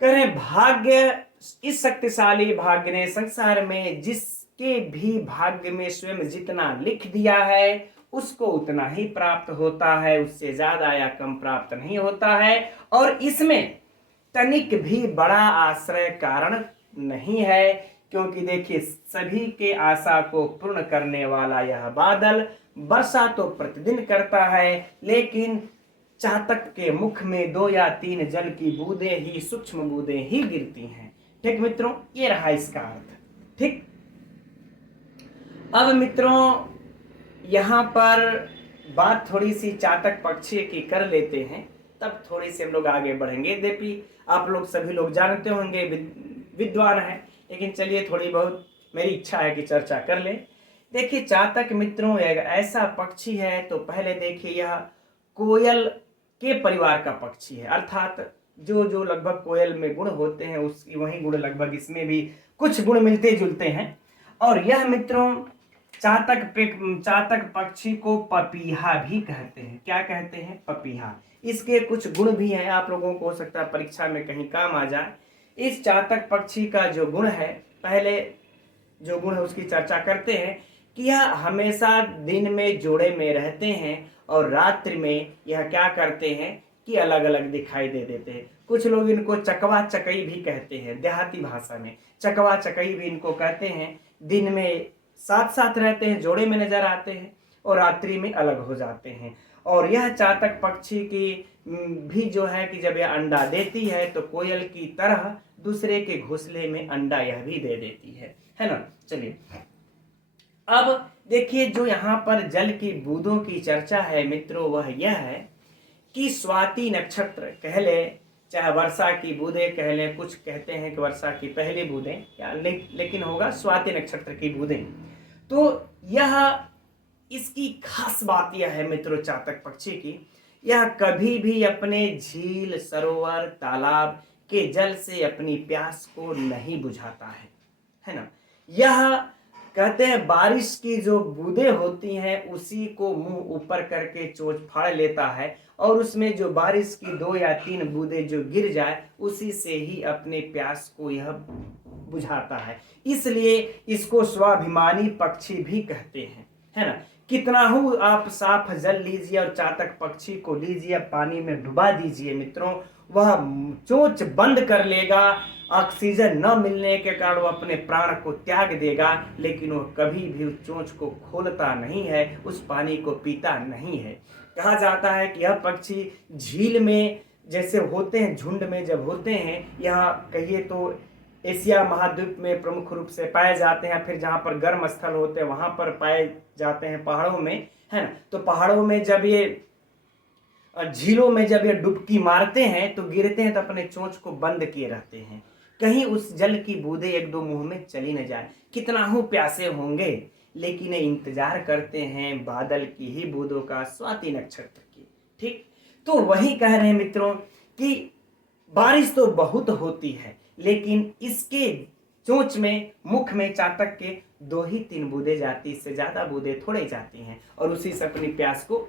कह रहे भाग्य, इस शक्तिशाली भाग्य ने संसार में जिसके भी भाग्य में स्वयं जितना लिख दिया है उसको उतना ही प्राप्त होता है, उससे ज्यादा या कम प्राप्त नहीं होता है, और इसमें तनिक भी बड़ा आश्रय कारण नहीं है, क्योंकि देखिए सभी के आशा को पूर्ण करने वाला यह बादल वर्षा तो प्रतिदिन करता है, लेकिन चातक के मुख में दो या तीन जल की बूंदें ही, सूक्ष्म बूंदें ही गिरती हैं, ठीक मित्रों। ये रहा इसका अर्थ, ठीक। अब मित्रों यहाँ पर बात थोड़ी सी चातक पक्षी की कर लेते हैं, तब थोड़ी सी हम लोग आगे बढ़ेंगे। यद्यपि आप लोग सभी लोग जानते होंगे, विद्वान है, लेकिन चलिए थोड़ी बहुत मेरी इच्छा है कि चर्चा कर ले। देखिए चातक मित्रों एक ऐसा पक्षी है, तो पहले देखिए यह कोयल के परिवार का पक्षी है, अर्थात जो जो लगभग कोयल में गुण होते हैं उसकी वही गुण लगभग इसमें भी कुछ गुण मिलते जुलते हैं। और यह मित्रों चातक पक्षी को पपीहा भी कहते हैं। क्या कहते हैं? पपीहा। इसके कुछ गुण भी हैं, आप लोगों को हो सकता है परीक्षा में कहीं काम आ जाए। इस चातक पक्षी का जो गुण है, पहले जो गुण है उसकी चर्चा करते हैं कि यह हमेशा दिन में जोड़े में रहते हैं और रात्रि में यह क्या करते हैं कि अलग अलग दिखाई दे देते हैं। कुछ लोग इनको चकवा चकई भी कहते हैं, देहाती भाषा में चकवा चकई भी इनको कहते हैं। दिन में साथ साथ रहते हैं, जोड़े में नजर आते हैं, और रात्रि में अलग हो जाते हैं। और यह चातक पक्षी की भी जो है कि जब यह अंडा देती है तो कोयल की तरह दूसरे के घोंसले में अंडा यह भी दे देती है ना। चलिए अब देखिए जो यहाँ पर जल की बूंदों की चर्चा है मित्रों, वह यह है कि स्वाति नक्षत्र कहले चाहे वर्षा की बूंदें कह लें, कुछ कहते हैं कि वर्षा की पहली बूंदें, या लेकिन होगा स्वाति नक्षत्र की बूंदें। तो यह इसकी खास बात यह है मित्रों, चातक पक्षी की, यह कभी भी अपने झील, सरोवर, तालाब के जल से अपनी प्यास को नहीं बुझाता है ना। यह कहते हैं बारिश की जो बूंदें होती हैं उसी को मुंह ऊपर करके चोंच फाड़ लेता है, और उसमें जो बारिश की 2 या 3 बूंदें जो गिर जाए उसी से ही अपने प्यास को यह बुझाता है। इसलिए इसको स्वाभिमानी पक्षी भी कहते हैं, है ना। कितना ही आप साफ जल लीजिए और चातक पक्षी को लीजिए, पानी में डुबा दीजिए मित्रों, वह चोंच बंद कर लेगा। ऑक्सीजन न मिलने के कारण वह अपने प्राण को त्याग देगा, लेकिन वह कभी भी उस चोंच को खोलता नहीं है, उस पानी को पीता नहीं है। कहा जाता है कि यह पक्षी झील में जैसे होते हैं, झुंड में जब होते हैं, यहाँ कहिए तो एशिया महाद्वीप में प्रमुख रूप से पाए जाते हैं, फिर जहाँ पर गर्म स्थल होते हैं वहाँ पर पाए जाते हैं पहाड़ों में, है ना। तो पहाड़ों में जब ये झीलों में जब ये डुबकी मारते हैं तो गिरते हैं तो अपने चोंच को बंद किए रहते हैं, कहीं उस जल की बूंदें 1-2 मुंह में चली न जाए। कितना ही प्यासे होंगे, लेकिन इंतजार करते हैं बादल की ही बूंदों का, स्वाति नक्षत्र की। ठीक, तो वही कह रहे हैं मित्रों कि बारिश तो बहुत होती है, लेकिन इसके चोंच में, मुख में चातक के 2 ही 3 बूंदें जाती, इससे ज्यादा बूंदें थोड़े जाती हैं, और उसी से अपनी प्यास को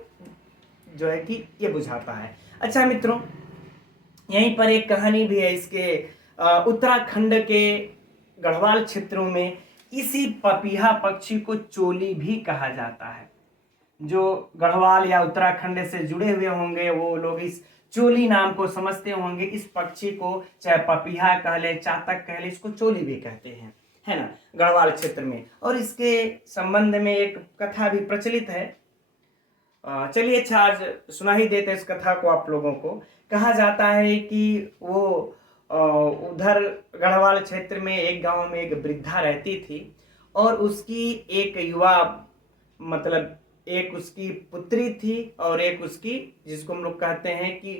जो है कि ये बुझाता है। अच्छा मित्रों, यहीं पर एक कहानी भी है इसके, उत्तराखंड के गढ़वाल क्षेत्रों में इसी पपीहा पक्षी को चोली भी कहा जाता है। जो गढ़वाल या उत्तराखंड से जुड़े हुए होंगे वो लोग इस चोली नाम को समझते होंगे। इस पक्षी को चाहे पपीहा कह ले, चातक कह ले, इसको चोली भी कहते हैं, है ना, गढ़वाल क्षेत्र में। और इसके संबंध में एक कथा भी प्रचलित है। चलिए अच्छा, आज सुना ही देते इस कथा को आप लोगों को। कहा जाता है कि वो उधर गढ़वाल क्षेत्र में एक गांव में एक वृद्धा रहती थी, और उसकी एक युवा, मतलब एक उसकी पुत्री थी और एक उसकी, जिसको हम लोग कहते हैं कि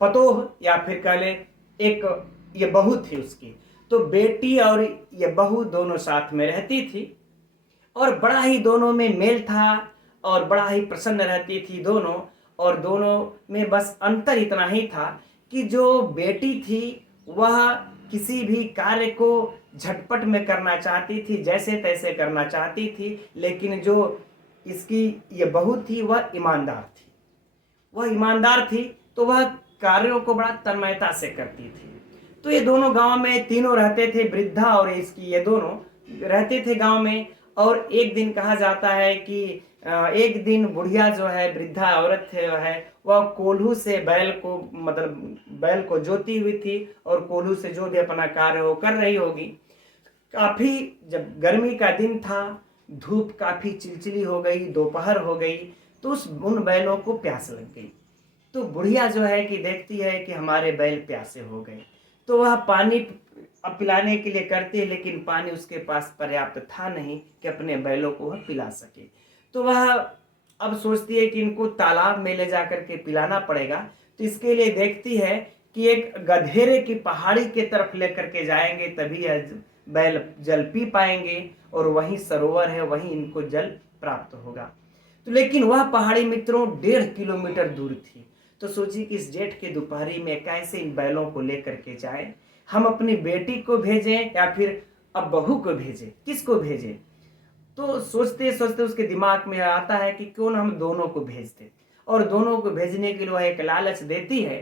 पतोह या फिर कह ले एक ये बहू थी उसकी। तो बेटी और ये बहू दोनों साथ में रहती थी, और बड़ा ही दोनों में मेल था, और बड़ा ही प्रसन्न रहती थी दोनों। और दोनों में बस अंतर इतना ही था कि जो बेटी थी वह किसी भी कार्य को झटपट में करना चाहती थी, जैसे तैसे करना चाहती थी, लेकिन जो इसकी ये बहू थी वह ईमानदार थी। वह ईमानदार थी तो वह कार्यों को बड़ा तन्मयता से करती थी। तो ये दोनों गांव में तीनों रहते थे, वृद्धा और इसकी, ये दोनों रहते थे गांव में। और एक दिन कहा जाता है कि एक दिन बुढ़िया जो है, वृद्धा औरत है वह कोल्हू से बैल को, मतलब बैल को जोती हुई थी, और कोल्हू से जो भी अपना कार्य वो कर रही होगी। काफी जब गर्मी का दिन था, धूप काफी चिलचिली हो गई, दोपहर हो गई, तो उन बैलों को प्यास लग गई। तो बुढ़िया जो है कि देखती है कि हमारे बैल प्यासे हो गए, तो वह पानी पिलाने के लिए करती है, लेकिन पानी उसके पास पर्याप्त था नहीं कि अपने बैलों को वह पिला सके। तो वह अब सोचती है कि इनको तालाब में ले जाकर के पिलाना पड़ेगा। तो इसके लिए देखती है कि एक गधेरे की पहाड़ी के तरफ लेकर के जाएंगे, तभी यह बैल जल पी पाएंगे, और वहीं सरोवर है, वहीं इनको जल प्राप्त होगा। तो लेकिन वह पहाड़ी मित्रों 1.5 किलोमीटर दूर थी। तो सोची कि इस जेठ की दोपहरी में कैसे इन बैलों को लेकर के जाएं, हम अपनी बेटी को भेजें या फिर अब बहू को भेजें, किसको भेजें। तो सोचते सोचते उसके दिमाग में आता है कि क्यों ना हम दोनों को भेज दें। और दोनों को भेजने के लिए वह एक लालच देती है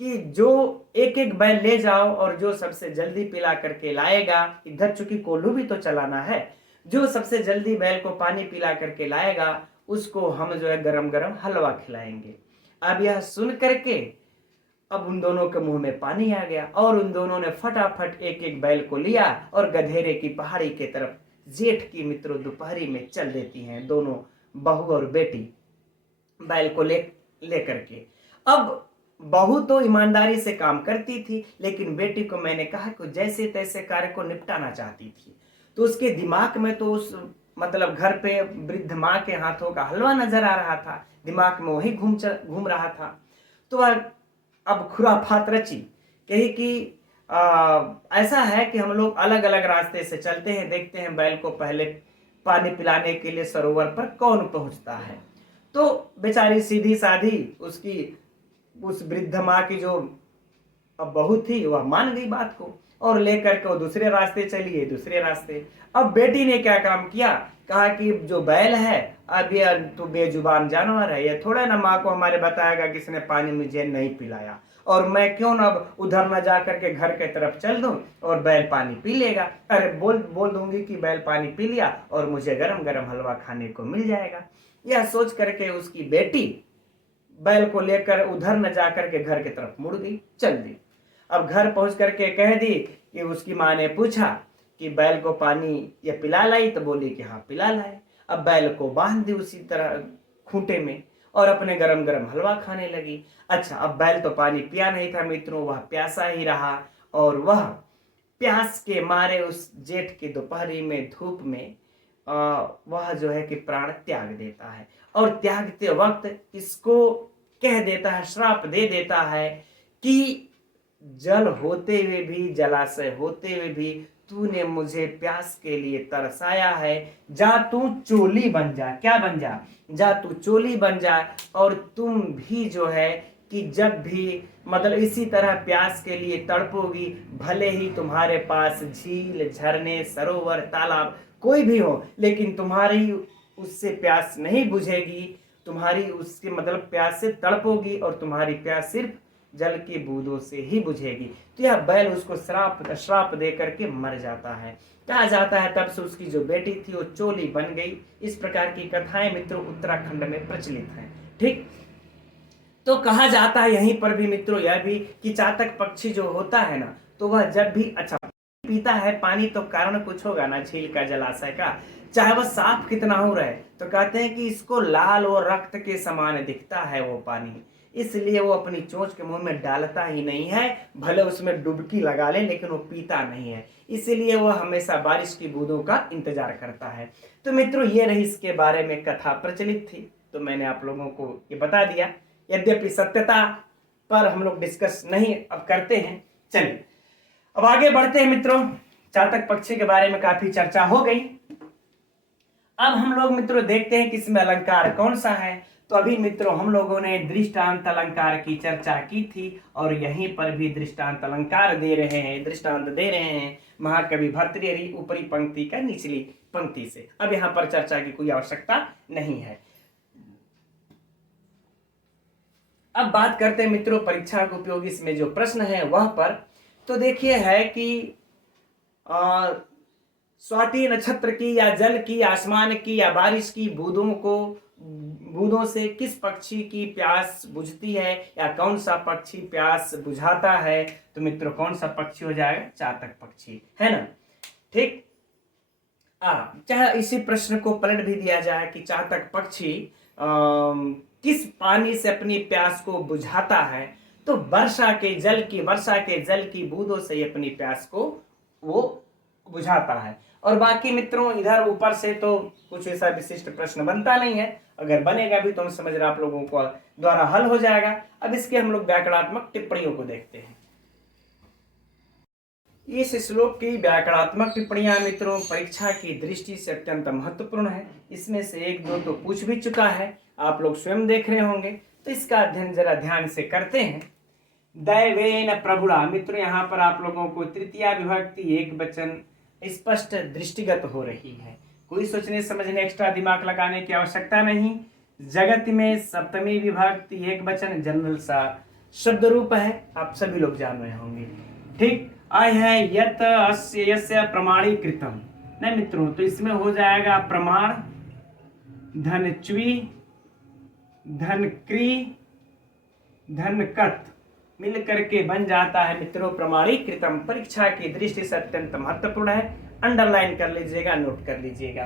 कि जो एक एक बैल ले जाओ, और जो सबसे जल्दी पिला करके लाएगा, इधर चूंकि कोल्हू भी तो चलाना है, जो सबसे जल्दी बैल को पानी पिला करके लाएगा उसको हम जो है गरम गरम हलवा खिलाएंगे। अब यह सुन करके अब उन दोनों के मुंह में पानी आ गया, और उन दोनों ने फटाफट एक एक बैल को लिया और गधेरे की पहाड़ी के तरफ जेठ की मित्रों दोपहरी में चल देती हैं। दोनों बहू और बेटी बैल को ले करके। अब बहू तो ईमानदारी से काम करती थी, लेकिन बेटी को मैंने कहा कि जैसे तैसे कार्य को निपटाना चाहती थी। तो उसके दिमाग में तो उस, मतलब घर पे वृद्ध माँ के हाथों का हलवा नजर आ रहा था, दिमाग में वही घूम रहा था। तो वह अब खुराफात रची, कही कि ऐसा है कि हम लोग अलग अलग रास्ते से चलते हैं, देखते हैं बैल को पहले पानी पिलाने के लिए सरोवर पर कौन पहुंचता है। तो बेचारी सीधी साधी उसकी उस वृद्ध माँ की जो अब बहू थी वह मान गई बात को और लेकर के वो दूसरे रास्ते चली गई, दूसरे रास्ते। अब बेटी ने क्या काम किया, कहा कि जो बैल है अब ये तो बेजुबान जानवर है, ये थोड़ा ना माँ को हमारे बताएगा कि इसने पानी मुझे नहीं पिलाया, और मैं क्यों ना अब उधर न जा करके घर के तरफ चल दूं और बैल पानी पी लेगा। अरे बोल बोल दूंगी कि बैल पानी पी लिया और मुझे गरम गरम हलवा खाने को मिल जाएगा। यह सोच करके उसकी बेटी बैल को लेकर उधर न जा करके घर की तरफ मुड़ गई, चल दी। अब घर पहुंच करके कह दी कि उसकी माँ ने पूछा कि बैल को पानी ये पिला लाई, तो बोली कि हाँ पिला लाए। अब बैल को बांध दी उसी तरह खूंटे में और अपने गरम गरम हलवा खाने लगी। अच्छा, अब बैल तो पानी पिया नहीं था मित्रों, वह प्यासा ही रहा और वह प्यास के मारे उस जेठ की दोपहरी में धूप में वह जो है कि प्राण त्याग देता है। और त्यागते वक्त इसको कह देता है, श्राप दे देता है कि जल होते हुए भी, जलाशय होते हुए भी तूने मुझे प्यास के लिए तरसाया है, जा तू चोली बन जा। क्या बन जा? जा तू चोली बन जा। और तुम भी जो है कि जब भी मतलब इसी तरह प्यास के लिए तड़पोगी, भले ही तुम्हारे पास झील, झरने, सरोवर, तालाब कोई भी हो, लेकिन तुम्हारी उससे प्यास नहीं बुझेगी, तुम्हारी उसके मतलब प्यास से तड़पोगी और तुम्हारी प्यास सिर्फ जल की बूंदों से ही बुझेगी। तो यह बैल उसको श्राप दे करके मर जाता है। कहा जाता है तब से उसकी जो बेटी थी वो चोली बन गई। इस प्रकार की कथाएं मित्रों उत्तराखंड में प्रचलित हैं। ठीक, तो कहा जाता है यहीं पर भी मित्रों यह भी कि चातक पक्षी जो होता है ना, तो वह जब भी अच्छा पीता है पानी तो कारण कुछ होगा ना, झील का, जलाशय का, चाहे वह साफ कितना हो रहे, तो कहते हैं कि इसको लाल और रक्त के समान दिखता है वो पानी, इसलिए वो अपनी चोंच के मुंह में डालता ही नहीं है, भले उसमें डुबकी लगा ले लेकिन वो पीता नहीं है, इसीलिए वो हमेशा बारिश की बूंदों का इंतजार करता है। तो मित्रों ये रही इसके बारे में कथा प्रचलित थी, तो मैंने आप लोगों को ये बता दिया। यद्यपि सत्यता पर हम लोग डिस्कस नहीं अब करते हैं। चलिए अब आगे बढ़ते हैं मित्रों। चातक पक्षी के बारे में काफी चर्चा हो गई। अब हम लोग मित्रों देखते हैं कि इसमें अलंकार कौन सा है। तो अभी मित्रों हम लोगों ने दृष्टांत अलंकार की चर्चा की थी और यहीं पर भी दृष्टांत अलंकार दे रहे हैं, दृष्टांत दे रहे हैं महाकवि भर्तृहरि ऊपरी पंक्ति का निचली पंक्ति से। अब यहाँ पर चर्चा की कोई आवश्यकता नहीं है। अब बात करते हैं मित्रों परीक्षा के उपयोगी इसमें जो प्रश्न है वह पर। तो देखिए है कि स्वाति नक्षत्र की या जल की, आसमान की या बारिश की बूंदों से किस पक्षी की प्यास बुझती है या कौन सा पक्षी प्यास बुझाता है। तो मित्रों कौन सा पक्षी हो जाएगा? चातक पक्षी, है ना। ठीक, चाहे इसी प्रश्न को पलट भी दिया जाए कि चातक पक्षी किस पानी से अपनी प्यास को बुझाता है, तो वर्षा के जल की बूंदों से अपनी प्यास को वो बुझाता है। और बाकी मित्रों इधर ऊपर से तो कुछ ऐसा विशिष्ट प्रश्न बनता नहीं है, अगर बनेगा भी तो हम समझ रहे आप लोगों को द्वारा हल हो जाएगा। अब इसके हम लोग व्याकरणात्मक टिप्पणियों को देखते हैं। इस श्लोक की व्याकरणात्मक टिप्पणियां मित्रों परीक्षा की दृष्टि से अत्यंत महत्वपूर्ण है। इसमें से एक दो तो पूछ भी चुका है, आप लोग स्वयं देख रहे होंगे, तो इसका अध्ययन जरा ध्यान से करते हैं। दैवेन प्रभुड़ा, मित्रों यहाँ पर आप लोगों को तृतीया विभक्ति एक वचन स्पष्ट दृष्टिगत हो रही है, कोई सोचने समझने एक्स्ट्रा दिमाग लगाने की आवश्यकता नहीं। जगत में सप्तमी विभक्ति एक वचन जनरल सा शब्द रूप है, आप सभी लोग जान रहे होंगे। ठीक, आय है यत अस्य यस्य प्रमाणीकृतम, नहीं मित्रों तो इसमें हो जाएगा प्रमाण, धन च्वी, धन क्री, धन कत मिल करके बन जाता है मित्रों प्रमाणीकृतम। परीक्षा की दृष्टि से अत्यंत महत्वपूर्ण है, अंडरलाइन कर लीजिएगा, नोट कर लीजिएगा।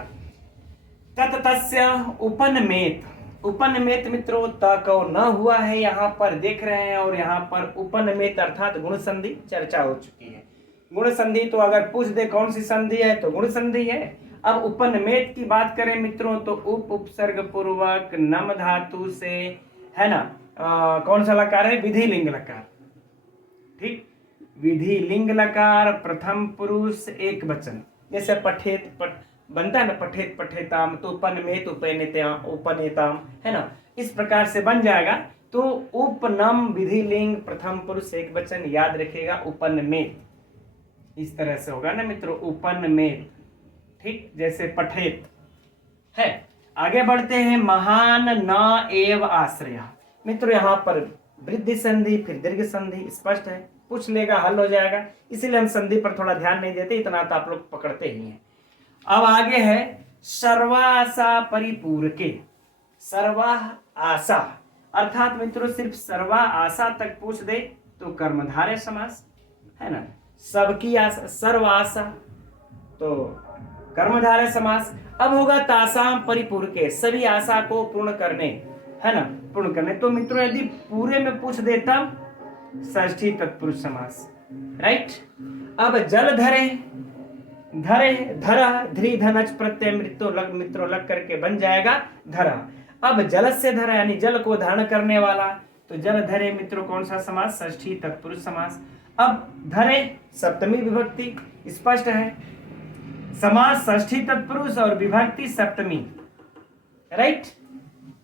तत्तस्य उपनमेत, उपनमेत मित्रों तको न हुआ है यहाँ पर देख रहे हैं, और यहाँ पर उपनमेत अर्थात गुण संधि चर्चा हो चुकी है। गुण संधि तो अगर पूछ दे कौन सी संधि है तो गुण संधि है। अब उपनमेत की बात करें मित्रों तो उपसर्ग पूर्वक नम धातु से, है ना, कौन सा लकार है? विधि लिंग लकार। ठीक। विधि लिंग लकार प्रथम पुरुष एक वचन, जैसे बनता है ना, पठेत पठेताम, तो उपनमेत उपनेताम, है ना, इस प्रकार से बन जाएगा। तो उपनम विधि लिंग प्रथम पुरुष एक वचन, याद रखिएगा उपनमेत, इस तरह से होगा ना मित्रों, उपनमेत, ठीक, जैसे पठेत है। आगे बढ़ते हैं, महान न एव आश्रय। मित्रों यहाँ पर वृद्धि संधि फिर दीर्घ संधि स्पष्ट है, पूछ लेगा हल हो जाएगा, इसीलिए हम संधि पर थोड़ा ध्यान नहीं देते, इतना तो आप लोग पकड़ते ही हैं। अब आगे है सर्वाशा परिपूर के। सर्वा आशा अर्थात मित्रों सिर्फ सर्वा आशा तक पूछ दे तो कर्मधारय समास, है ना, सबकी आशा, सर्व आशा तो कर्मधारय समास। अब होगा तासाम परिपूर के, सभी आशा को पूर्ण करने, है ना, पूर्ण करने। तो मित्रों यदि पूरे में पूछ देता षष्ठी तत्पुरुष समास, राइट। अब जल धरे, धरे धरा ध्री धनच प्रत्यय मृत्यु लग, मित्रों लग करके बन जाएगा धरा। अब जल से धरा यानी जल को धारण करने वाला, तो जल धरे मित्रों कौन सा समास, षष्ठी तत्पुरुष समास। अब धरे सप्तमी विभक्ति स्पष्ट है, समास षष्ठी तत्पुरुष और विभक्ति सप्तमी, राइट।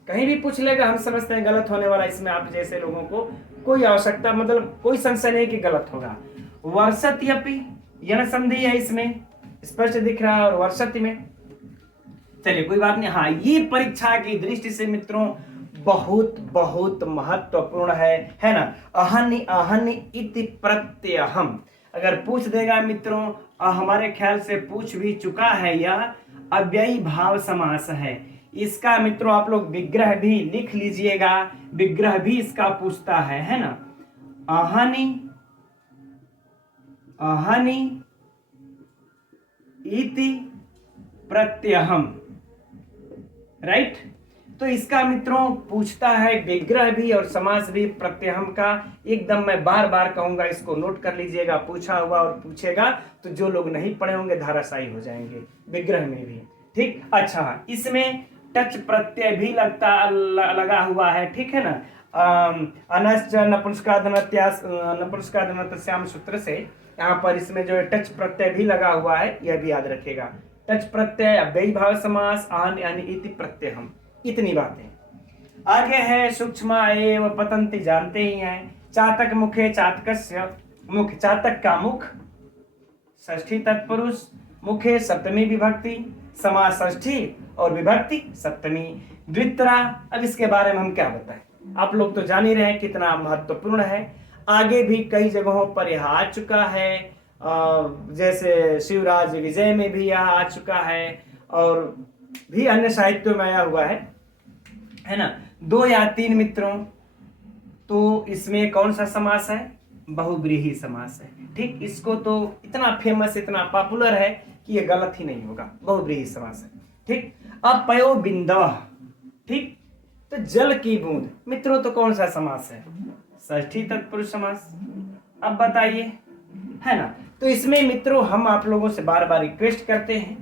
कहीं भी पूछ लेगा, हम समझते हैं गलत होने वाला, इसमें आप जैसे लोगों को कोई आवश्यकता, मतलब कोई संशय नहीं कि गलत होगा। वर्षत्यपि यण संधि है, इसमें स्पष्ट दिख रहा है, और वर्षति में, चलिए कोई बात नहीं। हाँ, ये परीक्षा की दृष्टि से मित्रों बहुत बहुत महत्वपूर्ण है ना। अहनि अहनि इति प्रत्ययहम, अगर पूछ देगा मित्रों, हमारे ख्याल से पूछ भी चुका है, यह अव्ययी भाव समास है। इसका मित्रों आप लोग विग्रह भी लिख लीजिएगा, विग्रह भी इसका पूछता है ना। अहनि अहनि इति प्रत्ययहम, राइट। तो इसका मित्रों पूछता है विग्रह भी और समास भी प्रत्ययहम का। एकदम मैं बार बार कहूंगा, इसको नोट कर लीजिएगा, पूछा हुआ और पूछेगा तो जो लोग नहीं पढ़े होंगे धाराशायी हो जाएंगे विग्रह में भी, ठीक। अच्छा, इसमें टच प्रत्यय भी लगा हुआ है, ठीक है ना। अनश्च नपुंसकादनत्याम सूत्र से यहाँ पर इसमें जो है टच प्रत्यय भी लगा हुआ है, यह भी याद रखेगा। टच प्रत्यय अव्ययी भाव समास आनि इति प्रत्ययहम, इतनी बातें। आगे है सूक्ष्म एव पतंति, जानते ही हैं। चातक मुखे चातकस्य मुख, चातक का मुख षष्ठी तत्पुरुष, मुखे सप्तमी विभक्ति, समास षष्ठी और विभक्ति सप्तमी। द्वित्रा, अब इसके बारे में हम क्या बताएं, आप लोग तो जान ही रहे हैं कितना महत्वपूर्ण है। आगे भी कई जगहों पर यह आ चुका है, जैसे शिवराज विजय में भी यह आ चुका है, और भी अन्य साहित्यों में आया हुआ है ना। 2 या 3 मित्रों, तो इसमें कौन सा समास है, बहुव्रीहि समास है, ठीक। इसको तो इतना फेमस, इतना पॉपुलर है कि ये गलत ही नहीं होगा, बहुव्रीहि समास है, ठीक। अब पयो बिंदव, ठीक, तो जल की बूंद मित्रों, तो कौन सा समास है, षष्ठी तत्पुरुष समास। अब बताइए, है ना। तो इसमें मित्रों हम आप लोगों से बार बार रिक्वेस्ट करते हैं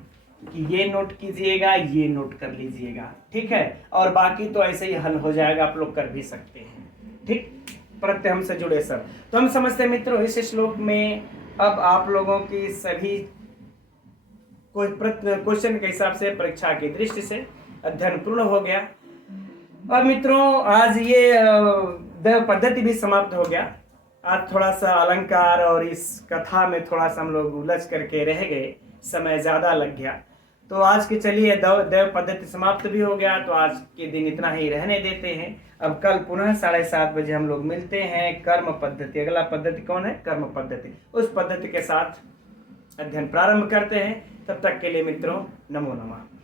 कि ये नोट कीजिएगा, ये नोट कर लीजिएगा, ठीक है। और बाकी तो ऐसे ही हल हो जाएगा, आप लोग कर भी सकते हैं, ठीक। प्रत्यय हमसे जुड़े सब तो हम समझते हैं मित्रों। इस श्लोक में अब आप लोगों की सभी कोई क्वेश्चन के हिसाब से परीक्षा की दृष्टि से अध्ययन पूर्ण हो गया। अब मित्रों आज ये देव पद्धति भी समाप्त हो गया। आज थोड़ा सा अलंकार और इस कथा में थोड़ा सा हम लोग उलझ करके रह गए, समय ज़्यादा लग गया। तो आज के चलिए देव पद्धति समाप्त भी हो गया, तो आज के दिन इतना ही रहने देते हैं। अब कल पुनः 7:30 बजे हम लोग मिलते हैं। कर्म पद्धति, अगला पद्धति कौन है, कर्म पद्धति, उस पद्धति के साथ अध्ययन प्रारंभ करते हैं। तब तक के लिए मित्रों नमो नमः।